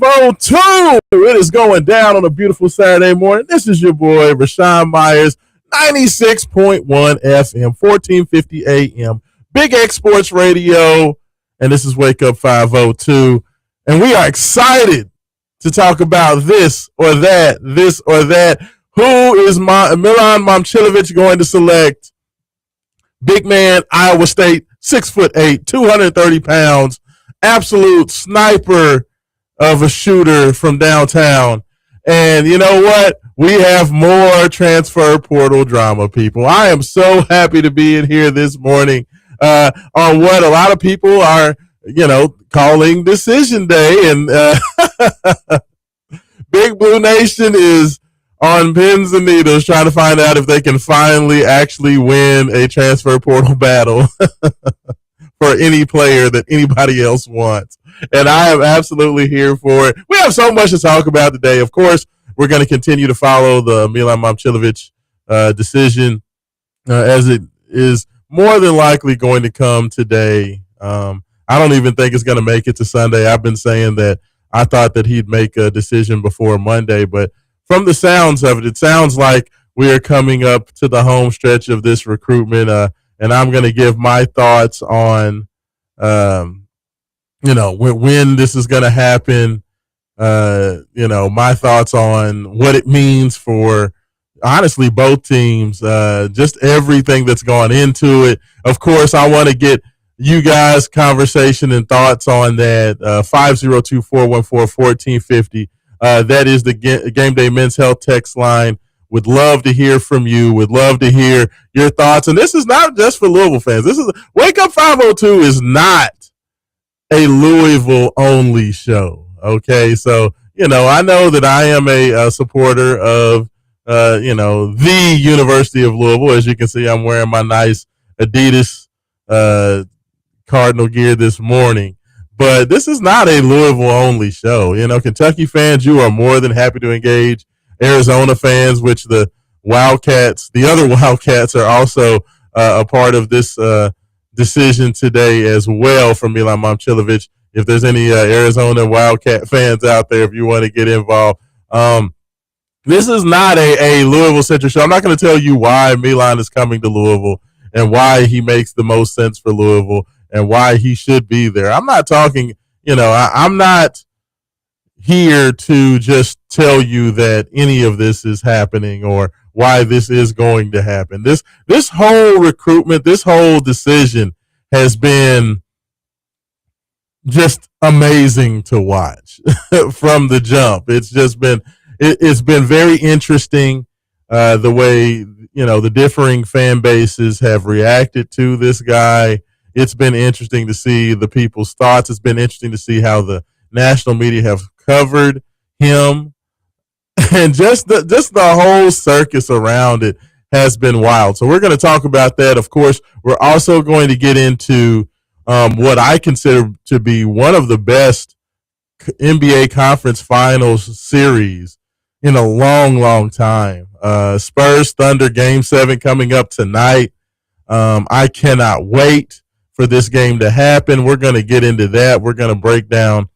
Vote 2. It is going down on a beautiful Saturday morning. This is your boy, Raashaan Myers, 96.1 FM, 1450 AM, Big X Sports Radio, and this is Wake Up 502. And we are excited to talk about this or that. Who is Milan Momcilovic going to select? Big man, Iowa State, 6'8", 230 pounds, absolute sniper of a shooter from downtown. And you know what? We have more transfer portal drama, people. I am so happy to be in here this morning on what a lot of people are, calling Decision Day. And Big Blue Nation is on pins and needles trying to find out if they can finally actually win a transfer portal battle for any player that anybody else wants. And I am absolutely here for it. We have so much to talk about today. Of course, we're going to continue to follow the Milan Momcilovic decision as it is more than likely going to come today. I don't even think it's going to make it to Sunday. I've been saying that I thought that he'd make a decision before Monday, but from the sounds of it, it sounds like we are coming up to the home stretch of this recruitment, and I'm going to give my thoughts on, when this is going to happen, my thoughts on what it means for, honestly, both teams, just everything that's gone into it. Of course, I want to get you guys' conversation and thoughts on that, 502-414-1450. That is the Game Day Men's Health text line. Would love to hear from you. Would love to hear your thoughts. And this is not just for Louisville fans. This is Wake Up 502 is not a Louisville only show. Okay. So, I know that I am a supporter of, the University of Louisville. As you can see, I'm wearing my nice Adidas, Cardinal gear this morning. But this is not a Louisville only show. Kentucky fans, you are more than happy to engage. Arizona fans, which the other Wildcats are also a part of this decision today as well from Milan Momcilovic. If there's any Arizona Wildcat fans out there, if you want to get involved, this is not a Louisville centric show. I'm not going to tell you why Milan is coming to Louisville and why he makes the most sense for Louisville and why he should be there. I'm not talking, I'm not here to just tell you that any of this is happening or why this is going to happen. This whole recruitment, this whole decision has been just amazing to watch from the jump. It's been very interesting the way, the differing fan bases have reacted to this guy. It's been interesting to see the people's thoughts. It's been interesting to see how the national media have covered him, and just the whole circus around it has been wild. So we're going to talk about that. Of course, we're also going to get into what I consider to be one of the best NBA Conference Finals series in a long, long time. Spurs Thunder Game 7 coming up tonight. I cannot wait for this game to happen. We're going to get into that. We're going to break down,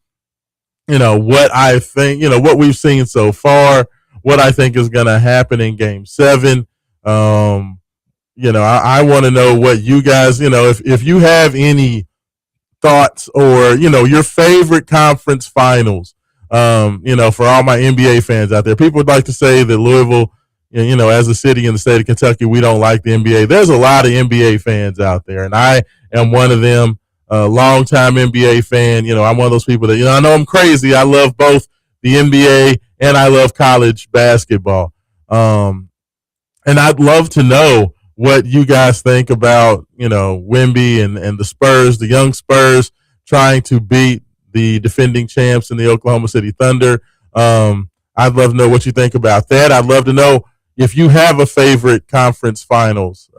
what I think, what we've seen so far, what I think is going to happen in Game 7. I want to know what you guys, if you have any thoughts or, your favorite conference finals, for all my NBA fans out there. People would like to say that Louisville, as a city in the state of Kentucky, we don't like the NBA. There's a lot of NBA fans out there, and I am one of them, a longtime NBA fan. I'm one of those people that, I know I'm crazy. I love both the NBA and I love college basketball. And I'd love to know what you guys think about, Wemby and the Spurs, the young Spurs trying to beat the defending champs in the Oklahoma City Thunder. I'd love to know what you think about that. I'd love to know if you have a favorite conference finals,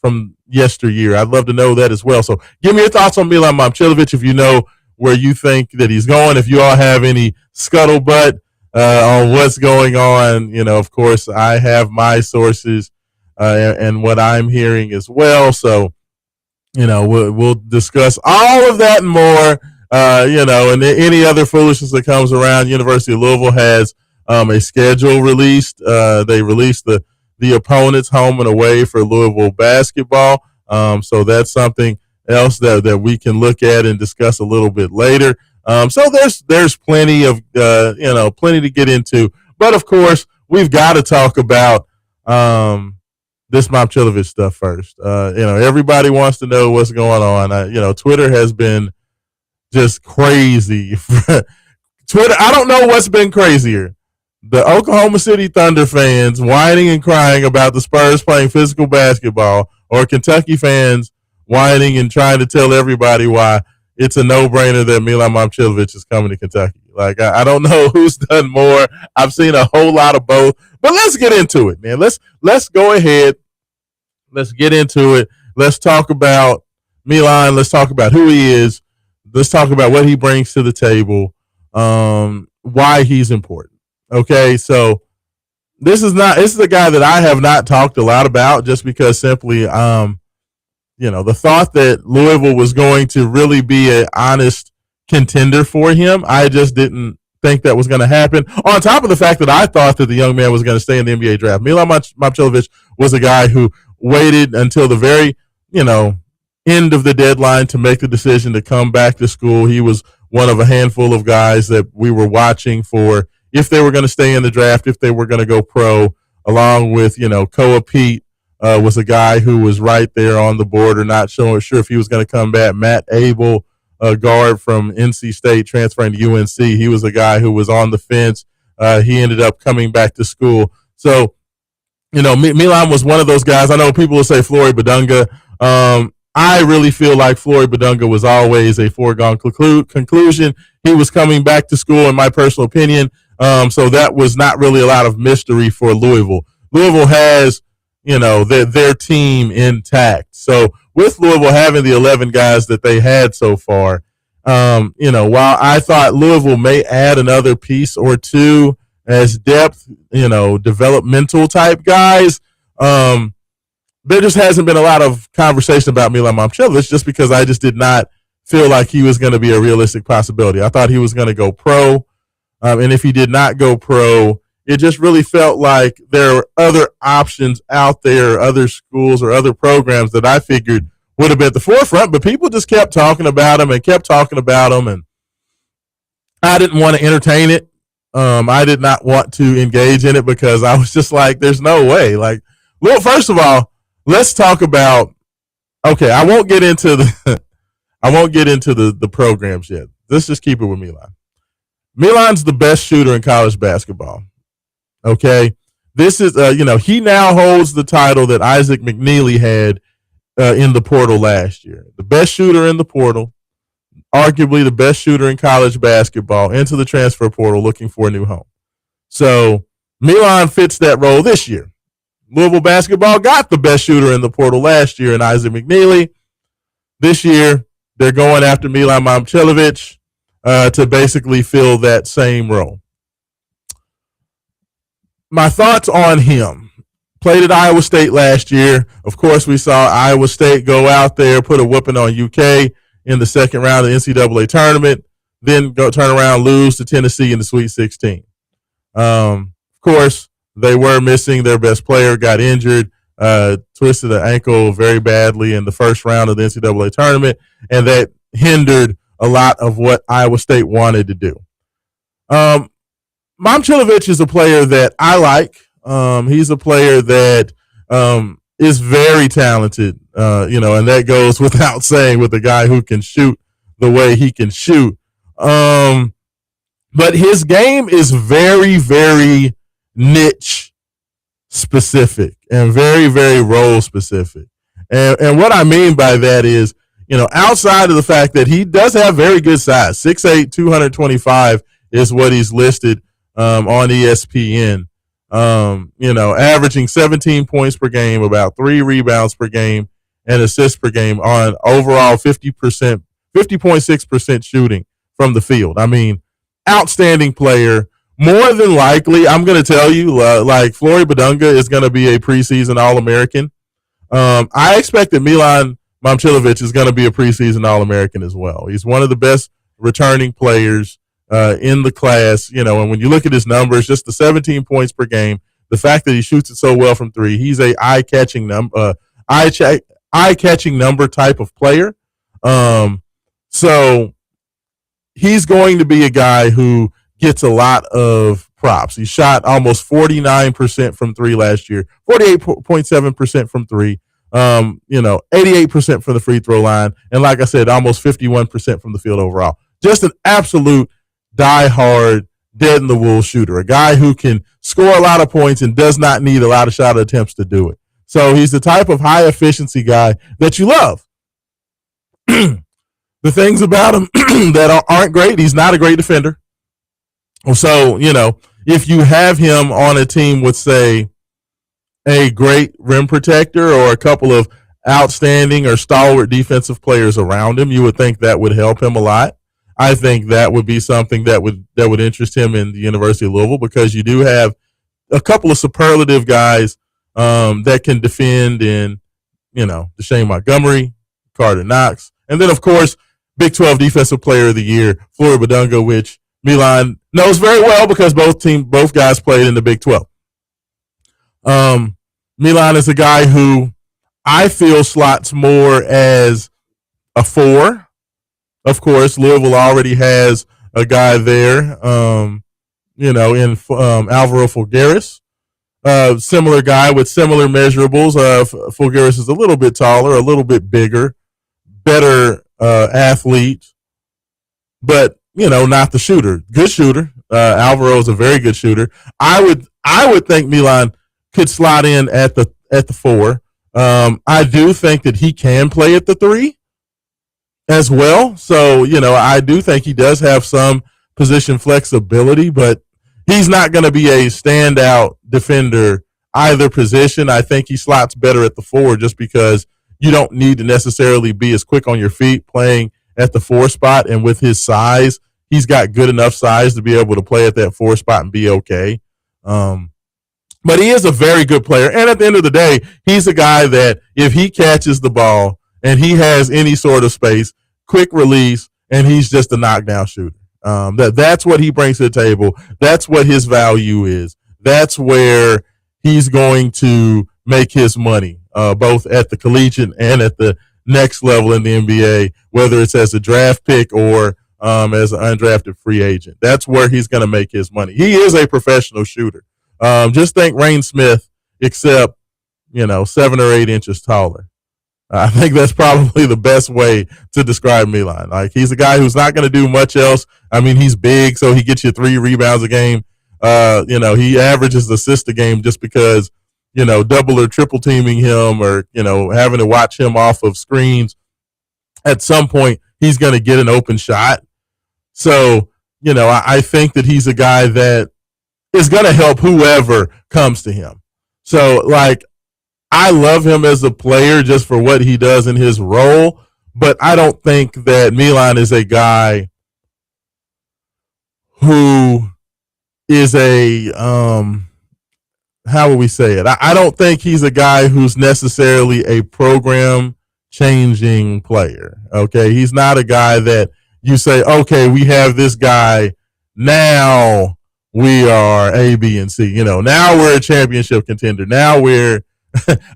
from yesteryear. I'd love to know that as well. So give me your thoughts on Milan Momcilovic if you know where you think that he's going. If you all have any scuttlebutt on what's going on, of course, I have my sources and what I'm hearing as well. So, we'll discuss all of that and more And any other foolishness that comes around. University of Louisville has a schedule released. They released the opponents home and away for Louisville basketball. So that's something else that we can look at and discuss a little bit later. So there's plenty of plenty to get into, but of course we've got to talk about this Momcilovic stuff first. Everybody wants to know what's going on. Twitter has been just crazy. Twitter, I don't know what's been crazier. The Oklahoma City Thunder fans whining and crying about the Spurs playing physical basketball, or Kentucky fans whining and trying to tell everybody why it's a no-brainer that Milan Momcilovic is coming to Kentucky. Like, I don't know who's done more. I've seen a whole lot of both. But let's get into it, man. Let's go ahead. Let's get into it. Let's talk about Milan. Let's talk about who he is. Let's talk about what he brings to the table, why he's important. Okay, so this is a guy that I have not talked a lot about, just because simply the thought that Louisville was going to really be an honest contender for him, I just didn't think that was going to happen. On top of the fact that I thought that the young man was going to stay in the NBA draft. Milan Momcilovic was a guy who waited until the very, end of the deadline to make the decision to come back to school. He was one of a handful of guys that we were watching for if they were going to stay in the draft, if they were going to go pro, along with, Koa Pete was a guy who was right there on the border, not sure if he was going to come back. Matt Abel, a guard from NC State transferring to UNC, he was a guy who was on the fence. He ended up coming back to school. So, Milan was one of those guys. I know people will say Flory Badunga. I really feel like Flory Badunga was always a foregone conclusion. He was coming back to school, in my personal opinion. So that was not really a lot of mystery for Louisville. Louisville has, their team intact. So with Louisville having the 11 guys that they had so far, while I thought Louisville may add another piece or two as depth, developmental type guys, there just hasn't been a lot of conversation about Milan Momcilovic, just because I just did not feel like he was going to be a realistic possibility. I thought he was going to go pro. And if he did not go pro, it just really felt like there are other options out there, other schools or other programs that I figured would have been at the forefront, but people just kept talking about him and kept talking about him, and I didn't want to entertain it. I did not want to engage in it because I was just like, there's no way. Like, well, first of all, let's talk about, okay, I won't get into the programs yet. Let's just keep it with Milan. Milan's the best shooter in college basketball. Okay, this is he now holds the title that Isaac McNeely had in the portal last year. The best shooter in the portal, arguably the best shooter in college basketball, into the transfer portal looking for a new home. So Milan fits that role this year. Louisville basketball got the best shooter in the portal last year in Isaac McNeely. This year, they're going after Milan Momcilovic to basically fill that same role. My thoughts on him. Played at Iowa State last year. Of course, we saw Iowa State go out there, put a whooping on UK in the second round of the NCAA tournament, then go turn around, lose to Tennessee in the Sweet 16. Of course, they were missing their best player, got injured, twisted an ankle very badly in the first round of the NCAA tournament, and that hindered a lot of what Iowa State wanted to do. Momcilovic is a player that I like. He's a player that is very talented, and that goes without saying with a guy who can shoot the way he can shoot. But his game is very, very niche specific and very, very role specific. And what I mean by that is, outside of the fact that he does have very good size, 6'8", 225 is what he's listed on ESPN. Averaging 17 points per game, about 3 rebounds per game, and assists per game on overall 50.6% shooting from the field. I mean, outstanding player. More than likely, I'm going to tell you, like Flory Badunga is going to be a preseason All-American. I expect that Milan Momcilovic is going to be a preseason All-American as well. He's one of the best returning players in the class. And when you look at his numbers, just the 17 points per game, the fact that he shoots it so well from three, he's a eye-catching number type of player. So he's going to be a guy who gets a lot of props. He shot almost 49% from three last year, 48.7% from three, 88% from the free throw line. And like I said, almost 51% from the field overall. Just an absolute diehard, dead in the wool shooter, a guy who can score a lot of points and does not need a lot of shot attempts to do it. So he's the type of high efficiency guy that you love. The things about him that aren't great, he's not a great defender. So, if you have him on a team with, say, a great rim protector or a couple of outstanding or stalwart defensive players around him, you would think that would help him a lot. I think that would be something that would interest him in the University of Louisville, because you do have a couple of superlative guys that can defend in, Deshane Montgomery, Carter Knox, and then, of course, Big 12 Defensive Player of the Year, Flory Badunga, which Milan knows very well because both guys played in the Big 12. Milan is a guy who I feel slots more as a 4. Of course, Louisville already has a guy there, in Alvaro Fulgaris. Similar guy with similar measurables. Fulgaris is a little bit taller, a little bit bigger, better athlete, but not the shooter. Good shooter. Alvaro is a very good shooter. I would think Milan could slot in at the 4. I do think that he can play at the 3 as well. So, I do think he does have some position flexibility, but he's not going to be a standout defender either position. I think he slots better at the 4 just because you don't need to necessarily be as quick on your feet playing at the 4 spot. And with his size, he's got good enough size to be able to play at that 4 spot and be okay. But he is a very good player. And at the end of the day, he's a guy that if he catches the ball and he has any sort of space, quick release, and he's just a knockdown shooter. That's what he brings to the table. That's what his value is. That's where he's going to make his money, both at the collegiate and at the next level in the NBA, whether it's as a draft pick or as an undrafted free agent. That's where he's going to make his money. He is a professional shooter. Just think Rain Smith, except, 7 or 8 inches taller. I think that's probably the best way to describe Milan. Like, he's a guy who's not going to do much else. I mean, he's big, so he gets you 3 rebounds a game. He averages assists a game just because, double or triple teaming him or, having to watch him off of screens. At some point, he's going to get an open shot. So, I think that he's a guy that is going to help whoever comes to him. So, I love him as a player just for what he does in his role, but I don't think that Milan is a guy who is a, how would we say it? I don't think he's a guy who's necessarily a program-changing player, okay? He's not a guy that you say, okay, we have this guy, now we are A, B, and C. Now we're a championship contender. Now we're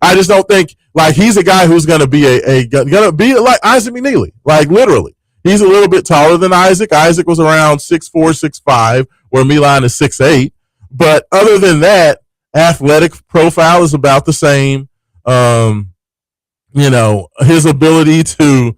I just don't think he's a guy who's going to be going to be like Isaac McNeely, literally. He's a little bit taller than Isaac. Isaac was around 6'4", 6'5", where Milan is 6'8". But other than that, athletic profile is about the same. His ability to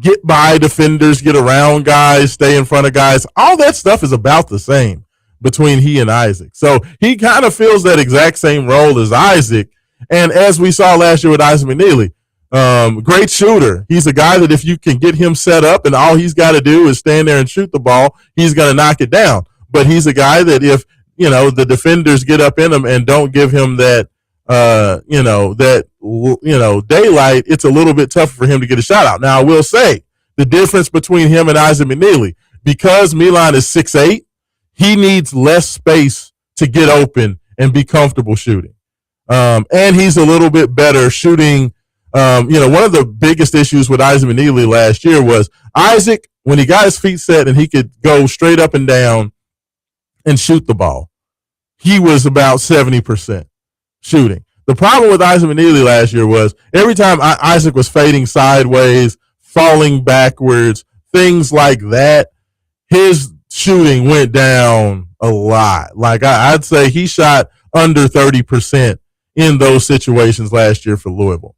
get by defenders, get around guys, stay in front of guys, all that stuff is about the same between he and Isaac. So he kind of fills that exact same role as Isaac. And as we saw last year with Isaac McNeely, great shooter. He's a guy that if you can get him set up and all he's got to do is stand there and shoot the ball, he's going to knock it down. But he's a guy that if, the defenders get up in him and don't give him that, daylight, it's a little bit tougher for him to get a shot out. Now, I will say the difference between him and Isaac McNeely, because Milan is 6'8", he needs less space to get open and be comfortable shooting. And he's a little bit better shooting One of the biggest issues with Isaac McNeely last year was Isaac, when he got his feet set and he could go straight up and down and shoot the ball, he was about 70% shooting. The problem with Isaac McNeely last year was every time Isaac was fading sideways, falling backwards, things like that, his shooting went down a lot. Like I'd say he shot under 30% in those situations last year for Louisville.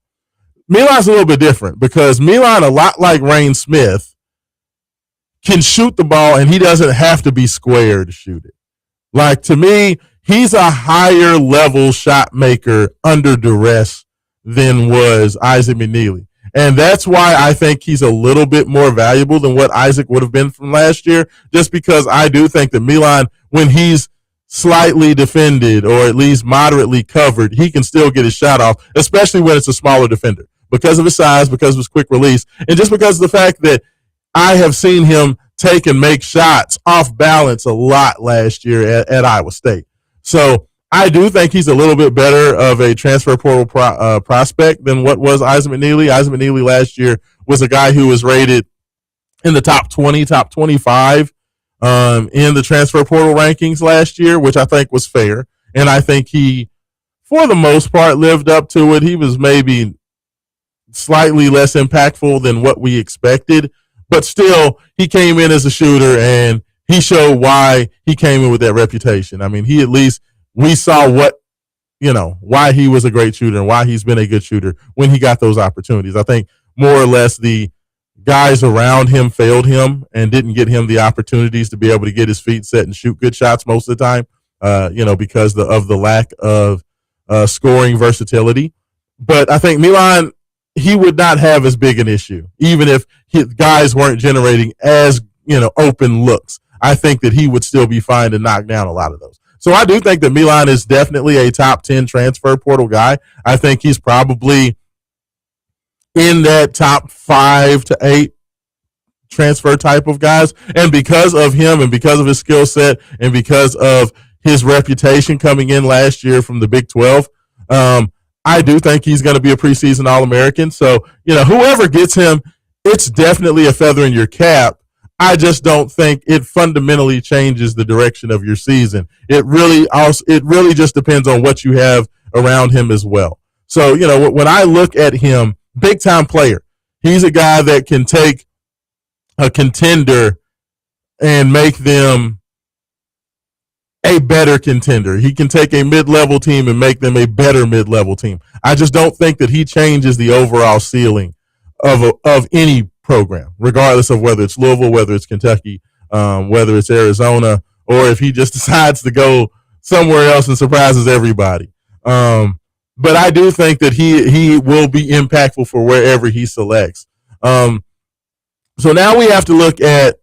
Milan's a little bit different because Milan, a lot like Rain Smith, can shoot the ball and he doesn't have to be square to shoot it. Like, to me, he's a higher level shot maker under duress than was Isaac McNeely. And that's why I think he's a little bit more valuable than what Isaac would have been from last year, just because I do think that Milan, when he's slightly defended or at least moderately covered, he can still get his shot off, especially when it's a smaller defender, because of his size, because of his quick release, and just because of the fact that I have seen him take and make shots off balance a lot last year at Iowa State. So I do think he's a little bit better of a transfer portal prospect than what was Isaac McNeely. Isaac McNeely last year was a guy who was rated in the top 20, top 25 in the transfer portal rankings last year, which I think was fair. And I think he, for the most part, lived up to it. He was maybe slightly less impactful than what we expected, but still, he came in as a shooter, and he showed why he came in with that reputation. I mean, he at least, we saw why he was a great shooter and why he's been a good shooter when he got those opportunities. I think more or less the guys around him failed him and didn't get him the opportunities to be able to get his feet set and shoot good shots most of the time, because of the lack of scoring versatility. But I think Milan, he would not have as big an issue, even if guys weren't generating as, open looks. I think that he would still be fine to knock down a lot of those. So I do think that Milan is definitely a top 10 transfer portal guy. I think he's probably in that top 5 to 8 transfer type of guys. And because of him and because of his skill set and because of his reputation coming in last year from the Big 12, I do think he's going to be a preseason All-American. So, whoever gets him, it's definitely a feather in your cap. I just don't think it fundamentally changes the direction of your season. It really just depends on what you have around him as well. So, when I look at him, big time player, he's a guy that can take a contender and make them a better contender. He can take a mid-level team and make them a better mid-level team. I just don't think that he changes the overall ceiling of any program, regardless of whether it's Louisville, whether it's Kentucky, whether it's Arizona, or if he just decides to go somewhere else and surprises everybody. But I do think that he will be impactful for wherever he selects. So now we have to look at,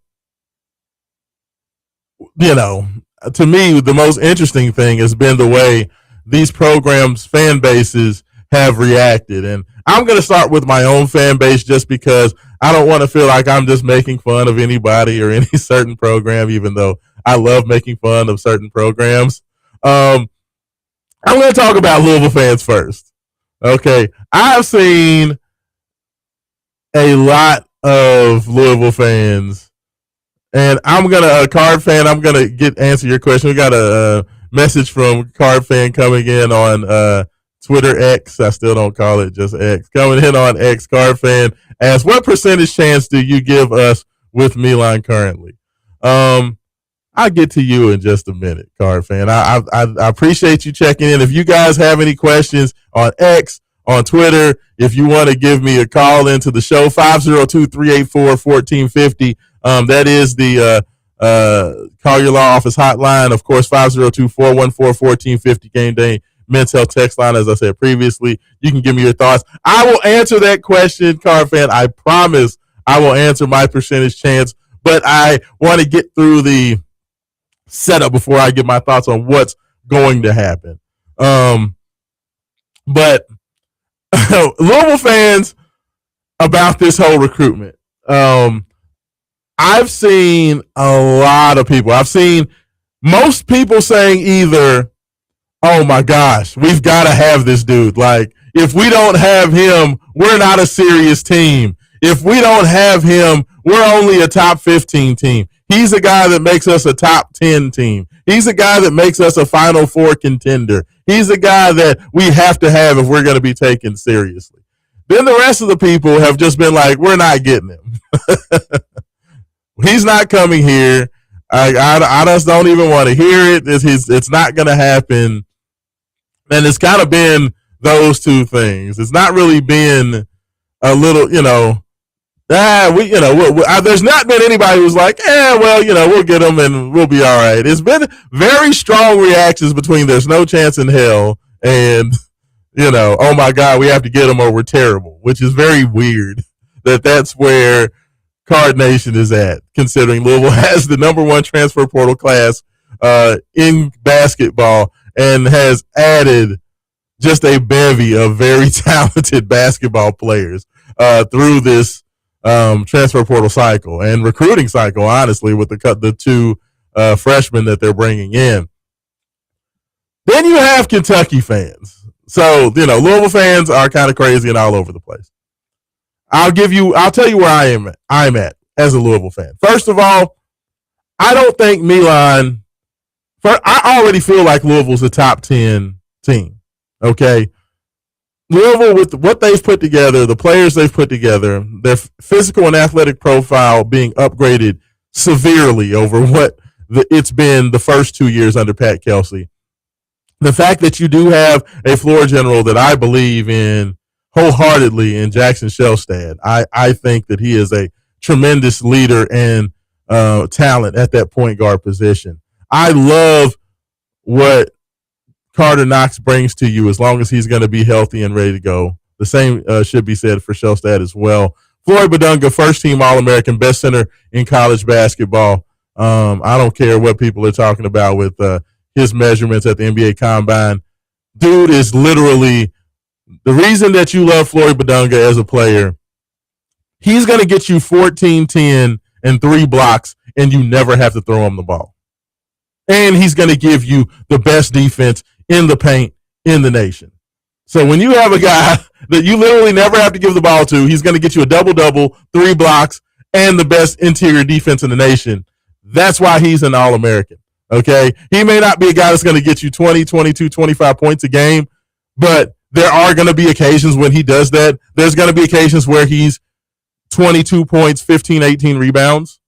to me, the most interesting thing has been the way these programs' fan bases have reacted. And I'm going to start with my own fan base just because I don't want to feel like I'm just making fun of anybody or any certain program, even though I love making fun of certain programs. I'm going to talk about Louisville fans first. Okay. I've seen a lot of Louisville fans. And I'm gonna Card Fan. I'm gonna answer your question. We got a message from Card Fan coming in on Twitter X. I still don't call it just X. Coming in on X. Card Fan asks, "What percentage chance do you give us with Milan currently?" I'll get to you in just a minute, Card Fan. I appreciate you checking in. If you guys have any questions on X, on Twitter, if you want to give me a call into the show, 502-384-1450. That is the Call Your Law Office hotline. Of course, 502-414-1450 Game Day Men's Health text line. As I said previously, you can give me your thoughts. I will answer that question, Card Fan. I promise I will answer my percentage chance, but I want to get through the setup before I give my thoughts on what's going to happen. But Louisville fans, about this whole recruitment, I've seen a lot of people. I've seen most people saying either, "Oh my gosh, we've got to have this dude." Like, If we don't have him, we're not a serious team. If we don't have him, we're only a top 15 team. He's a guy that makes us a top 10 team. He's a guy that makes us a Final Four contender. He's a guy that we have to have if we're going to be taken seriously. Then the rest of the people have just been like, we're not getting him. He's not coming here. I just don't even want to hear it. It's not going to happen. And it's kind of been those two things. It's not really been a little, there's not been anybody who's like, we'll get them and we'll be all right. It's been very strong reactions between there's no chance in hell and, oh my God, we have to get them or we're terrible, which is very weird that's where Card Nation is at, considering Louisville has the number one transfer portal class in basketball and has added just a bevy of very talented basketball players through this transfer portal cycle and recruiting cycle, honestly, with the two freshmen that they're bringing in. Then you have Kentucky fans. So, Louisville fans are kind of crazy and all over the place. I'll tell you where I'm at as a Louisville fan. First of all, I don't think Milan, I already feel like Louisville's a top 10 team. Okay. Louisville, with what they've put together, the players they've put together, their physical and athletic profile being upgraded severely over what it's been the first 2 years under Pat Kelsey. The fact that you do have a floor general that I believe in wholeheartedly in Jackson Shelstad. I think that he is a tremendous leader and talent at that point guard position. I love what Carter Knox brings to you as long as he's going to be healthy and ready to go. The same should be said for Shelstad as well. Floyd Badunga, first team All-American, best center in college basketball. I don't care what people are talking about with his measurements at the NBA Combine. Dude is literally the reason that you love Floyd Badunga as a player. He's going to get you 14, 10, and 3 blocks, and you never have to throw him the ball. And he's going to give you the best defense in the paint in the nation. So when you have a guy that you literally never have to give the ball to, he's going to get you a double-double, 3 blocks, and the best interior defense in the nation. That's why he's an All-American, okay? He may not be a guy that's going to get you 20, 22, 25 points a game, but there are going to be occasions when he does that. There's going to be occasions where he's 22 points, 15, 18 rebounds,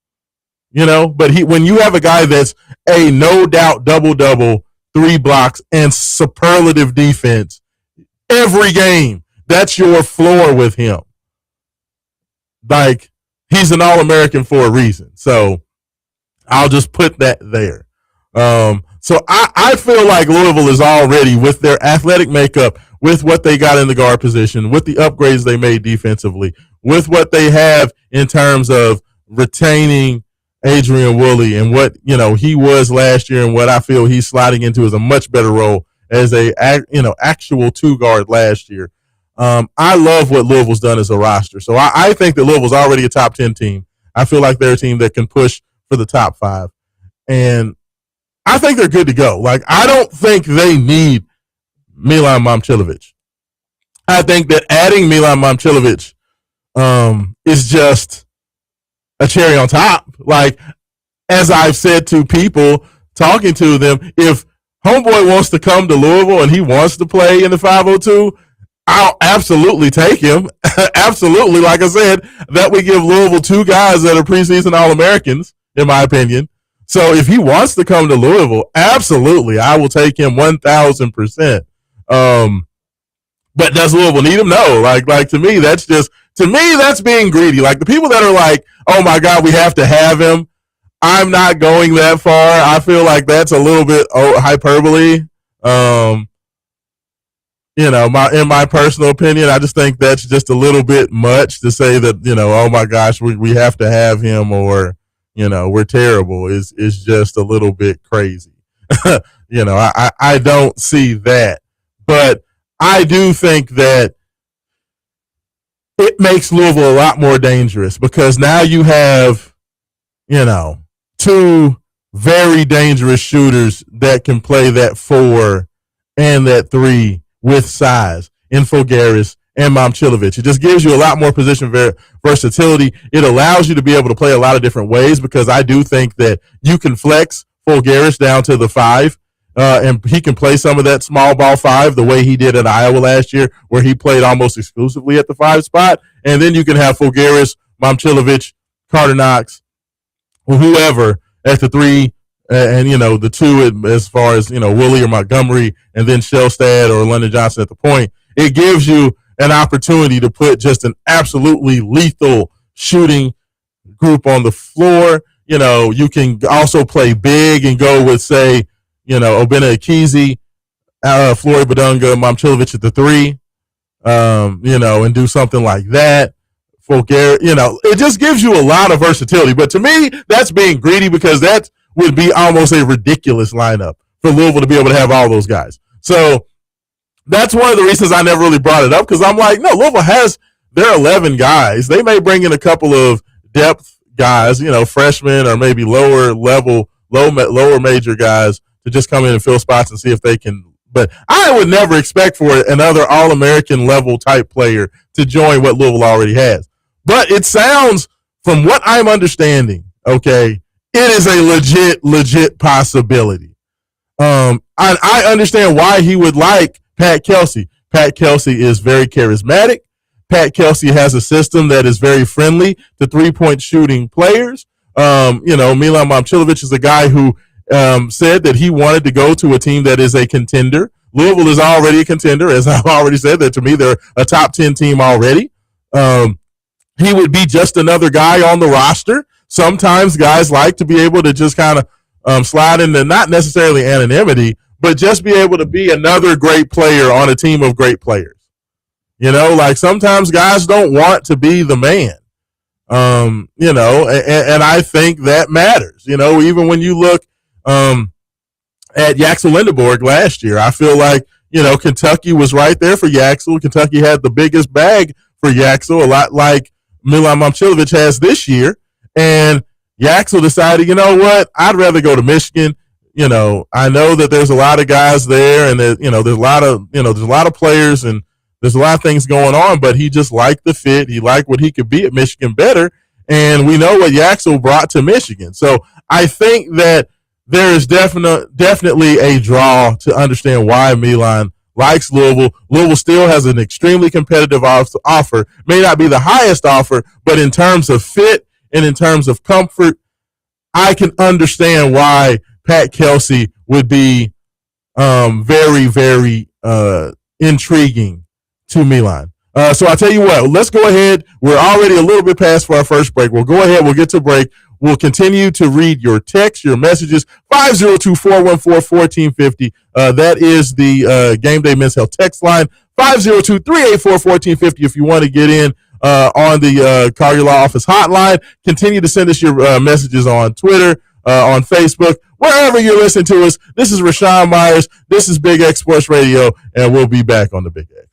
but when you have a guy that's a no doubt double-double, 3 blocks, and superlative defense every game, that's your floor with him. Like, he's an All-American for a reason. So I'll just put that there. So I feel like Louisville is already, with their athletic makeup, with what they got in the guard position, with the upgrades they made defensively, with what they have in terms of retaining Adrian Woolley and what he was last year and what I feel he's sliding into is a much better role as a actual 2-guard last year. I love what Louisville's done as a roster. So I think that Louisville's already a top 10 team. I feel like they're a team that can push for the top 5. And I think they're good to go. Like, I don't think they need Milan Momcilovic. I think that adding Milan Momcilovic is just a cherry on top. Like, as I've said to people talking to them, if Homeboy wants to come to Louisville and he wants to play in the 502, I'll absolutely take him. Absolutely. Like I said, that would give Louisville 2 guys that are preseason All-Americans, in my opinion. So if he wants to come to Louisville, absolutely, I will take him 1,000%. But does Louisville need him? No. Like to me, that's being greedy. Like, the people that are like, oh my God, we have to have him, I'm not going that far. I feel like that's a little bit hyperbole. In my personal opinion, I just think that's just a little bit much to say that, oh my gosh, we have to have him, or, we're terrible is just a little bit crazy. I don't see that, but I do think that it makes Louisville a lot more dangerous because now you have, 2 very dangerous shooters that can play that 4 and that 3 with size. in Fulgaris and Momcilovic. It just gives you a lot more position versatility. It allows you to be able to play a lot of different ways because I do think that you can flex Fulgaris down to the 5. And he can play some of that small ball 5 the way he did at Iowa last year, where he played almost exclusively at the 5 spot. And then you can have Fulgaris, Momcilovic, Carter Knox, or whoever at the 3, and the 2 as far as Willie or Montgomery, and then Shellstad or London Johnson at the point. It gives you an opportunity to put just an absolutely lethal shooting group on the floor. You can also play big and go with, say, Obina Akizi, Flory Badunga, Momcilovic at the 3, and do something like that. It just gives you a lot of versatility. But to me, that's being greedy because that would be almost a ridiculous lineup for Louisville to be able to have all those guys. So that's one of the reasons I never really brought it up because I'm like, no, Louisville has their 11 guys. They may bring in a couple of depth guys, freshmen or maybe lower major guys to just come in and fill spots and see if they can. But I would never expect for another All-American level type player to join what Louisville already has. But it sounds, from what I'm understanding, okay, it is a legit possibility. I understand why he would like Pat Kelsey. Pat Kelsey is very charismatic. Pat Kelsey has a system that is very friendly to 3-point shooting players. Milan Momcilovic is a guy who said that he wanted to go to a team that is a contender. Louisville is already a contender, as I've already said. That to me, they're a top 10 team already. He would be just another guy on the roster. Sometimes guys like to be able to just kind of slide into not necessarily anonymity, but just be able to be another great player on a team of great players. Like sometimes guys don't want to be the man. And I think that matters. Even when you look at Yaxel Lindeborg last year, I feel like, Kentucky was right there for Yaxel. Kentucky had the biggest bag for Yaxel, a lot like Milan Momcilovic has this year. And Yaxel decided, you know what, I'd rather go to Michigan. I know that there's a lot of guys there and that, there's a lot of players and there's a lot of things going on, but he just liked the fit. He liked what he could be at Michigan better. And we know what Yaxel brought to Michigan. So I think that there is definitely a draw to understand why Milan likes Louisville. Louisville still has an extremely competitive offer. May not be the highest offer, but in terms of fit and in terms of comfort, I can understand why Pat Kelsey would be very, very intriguing to Milan. So I'll tell you what, let's go ahead. We're already a little bit past for our first break. We'll go ahead. We'll get to break. We'll continue to read your texts, your messages, 502-414-1450. That is the Game Day Men's Health text line, 502-384-1450 if you want to get in on the Collier Law Office hotline. Continue to send us your messages on Twitter, on Facebook, wherever you're listening to us. This is Raashaan Myers. This is Big X Sports Radio, and we'll be back on the Big X.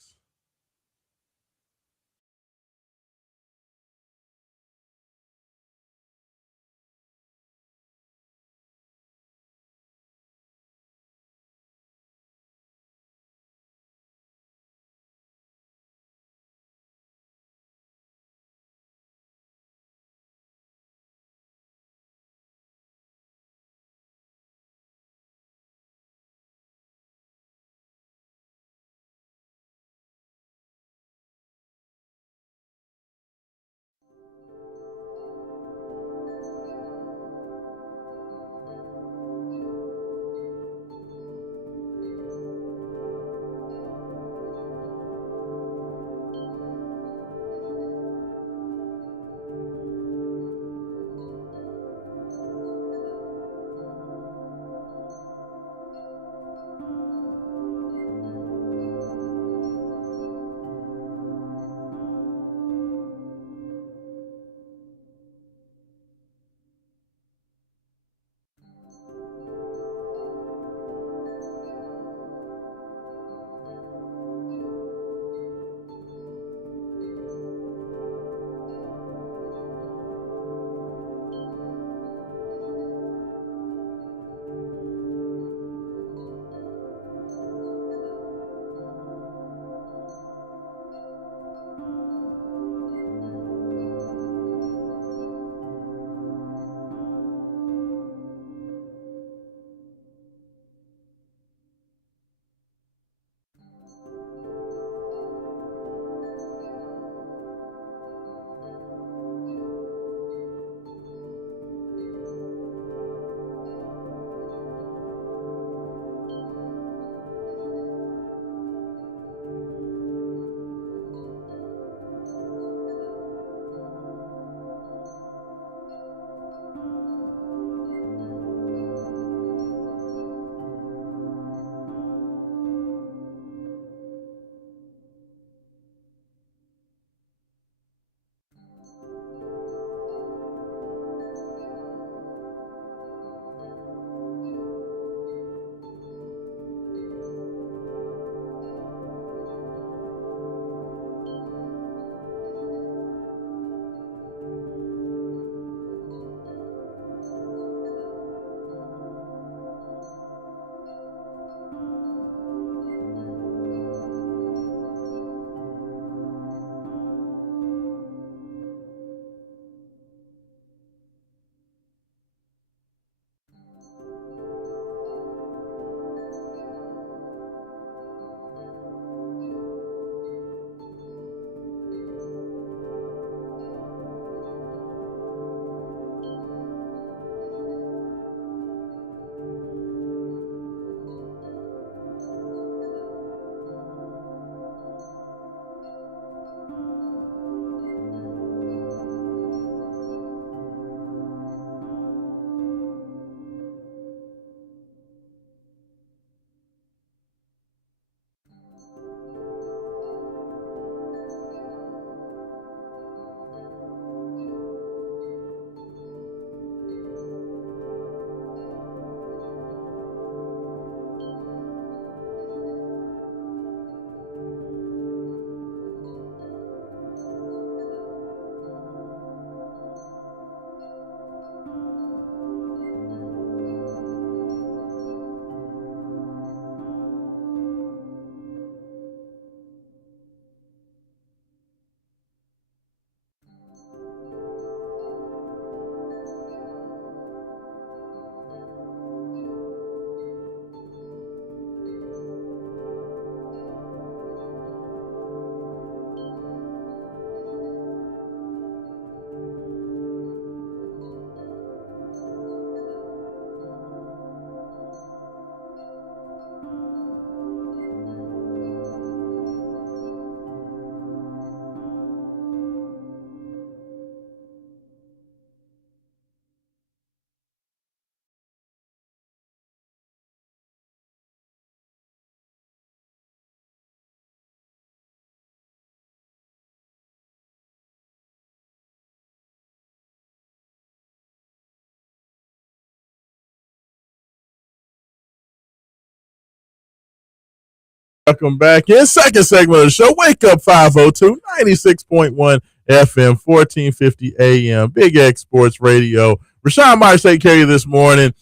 Welcome back in second segment of the show. Wake up 502, 96.1 FM, 1450 AM, Big X Sports Radio. Raashaan Myers take care of you this morning,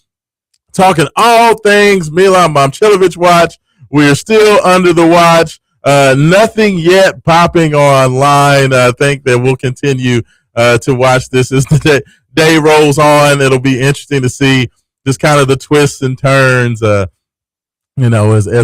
talking all things Milan Momcilovic watch. We are still under the watch. Nothing yet popping online. I think that we'll continue to watch this as the day rolls on. It'll be interesting to see just kind of the twists and turns, as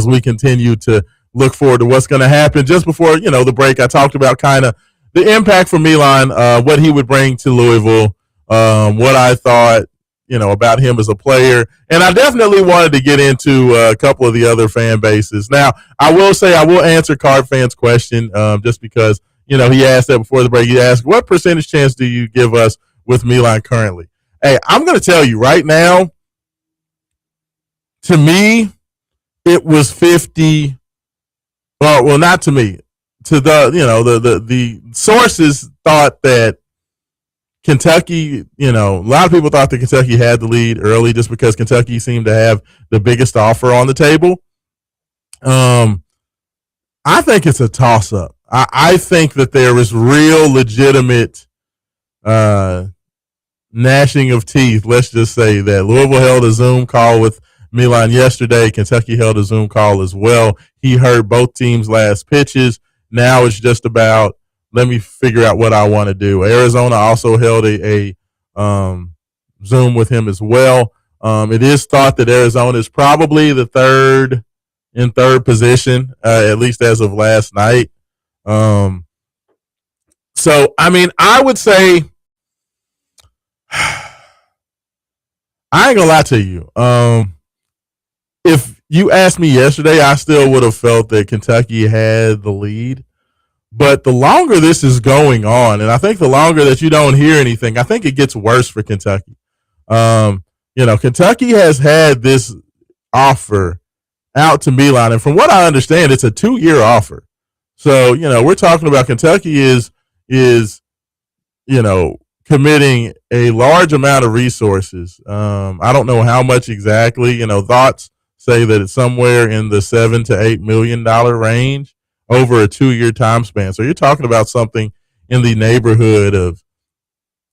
we continue to look forward to what's going to happen. Just before, the break, I talked about kind of the impact for Milan, what he would bring to Louisville, what I thought, about him as a player. And I definitely wanted to get into a couple of the other fan bases. Now, I will say I will answer Card Fan's question just because, he asked that before the break. He asked, what percentage chance do you give us with Milan currently? Hey, I'm going to tell you right now, to me, it was 50. Well, not to me. To the sources thought that Kentucky, a lot of people thought that Kentucky had the lead early just because Kentucky seemed to have the biggest offer on the table. I think it's a toss-up. I think that there is real legitimate gnashing of teeth. Let's just say that Louisville held a Zoom call with Milan yesterday. Kentucky held a Zoom call as well. He heard both teams' last pitches. Now it's just about, let me figure out what I want to do. Arizona also held a Zoom with him as well. It is thought that Arizona is probably the third position, at least as of last night. So, I would say, I ain't gonna lie to you. If you asked me yesterday, I still would have felt that Kentucky had the lead. But the longer this is going on, and I think the longer that you don't hear anything, I think it gets worse for Kentucky. Kentucky has had this offer out to Milan, and from what I understand, it's a 2-year offer. So, we're talking about Kentucky is committing a large amount of resources. I don't know how much exactly. Thoughts say that it's somewhere in the $7 to $8 million range over a 2-year time span. So you're talking about something in the neighborhood of,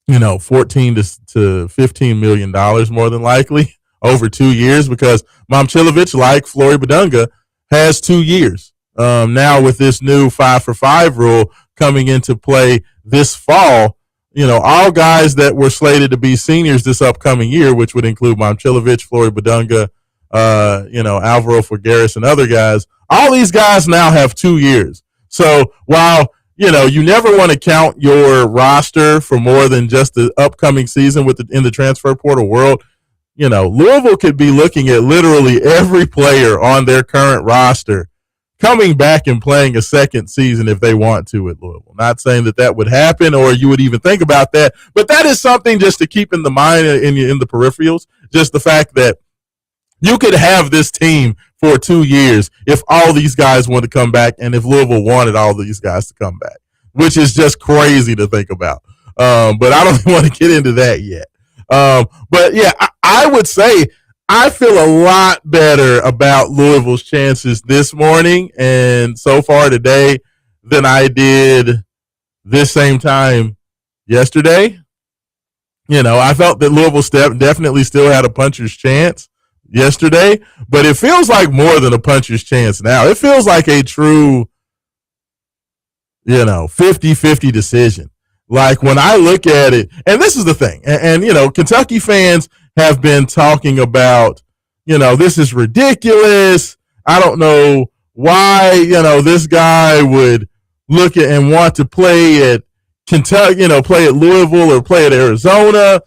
$14 to $15 million more than likely over 2 years, because Momcilovic, like Flory Badunga, has 2 years. Now with this new 5-for-5 rule coming into play this fall, all guys that were slated to be seniors this upcoming year, which would include Momcilovic, Flory Badunga, Alvaro Figueres and other guys, all these guys now have 2 years. So while, you never want to count your roster for more than just the upcoming season in the transfer portal world, Louisville could be looking at literally every player on their current roster coming back and playing a second season if they want to at Louisville. Not saying that would happen or you would even think about that, but that is something just to keep in the mind in the peripherals, just the fact that you could have this team for 2 years if all these guys want to come back and if Louisville wanted all these guys to come back, which is just crazy to think about. But I don't want to get into that yet. But yeah, I would say I feel a lot better about Louisville's chances this morning and so far today than I did this same time yesterday. I felt that Louisville definitely still had a puncher's chance yesterday, but it feels like more than a puncher's chance now. It feels like a true, 50-50 decision. Like when I look at it, and this is the thing, and Kentucky fans have been talking about, this is ridiculous. I don't know why, this guy would look at and want to play at Kentucky, play at Louisville or play at Arizona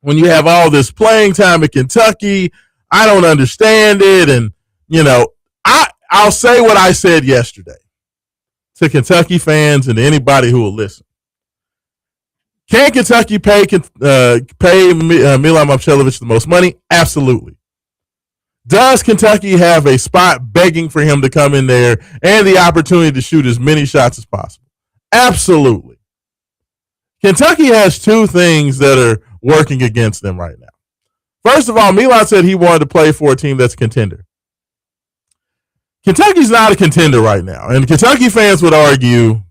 when you have all this playing time at Kentucky. I don't understand it. And, I'll say what I said yesterday to Kentucky fans and to anybody who will listen. Can Kentucky pay Milan Momcilovic the most money? Absolutely. Does Kentucky have a spot begging for him to come in there and the opportunity to shoot as many shots as possible? Absolutely. Kentucky has two things that are working against them right now. First of all, Milan said he wanted to play for a team that's a contender. Kentucky's not a contender right now. And Kentucky fans would argue,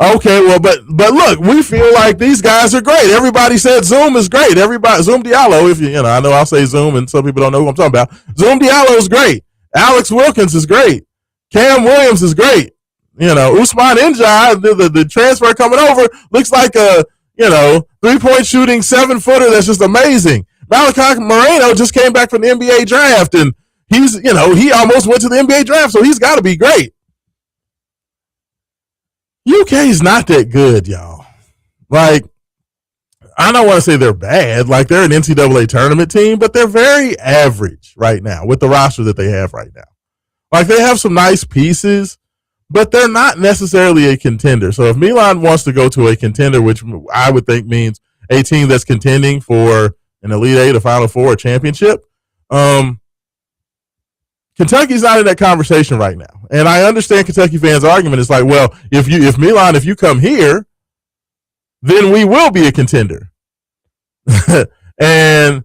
okay, well, but look, we feel like these guys are great. Everybody said Zoom is great. Everybody, Zoom Diallo, if you know, I know I'll say Zoom and some people don't know who I'm talking about. Zoom Diallo is great. Alex Wilkins is great. Cam Williams is great. You know, Usman Njai, the transfer coming over, looks like a, you know, 3-point shooting 7-footer that's just amazing. Malachi Moreno just came back from the NBA draft, and he's, you know, he almost went to the NBA draft, so he's got to be great. UK's not that good, y'all. Like, I don't want to say they're bad. Like, they're an NCAA tournament team, but they're very average right now with the roster that they have right now. Like, they have some nice pieces, but they're not necessarily a contender. So if Milan wants to go to a contender, which I would think means a team that's contending for an Elite Eight, a Final Four, a championship, Kentucky's not in that conversation right now. And I understand Kentucky fans' argument. It's like, well, if Milan, if you come here, then we will be a contender. And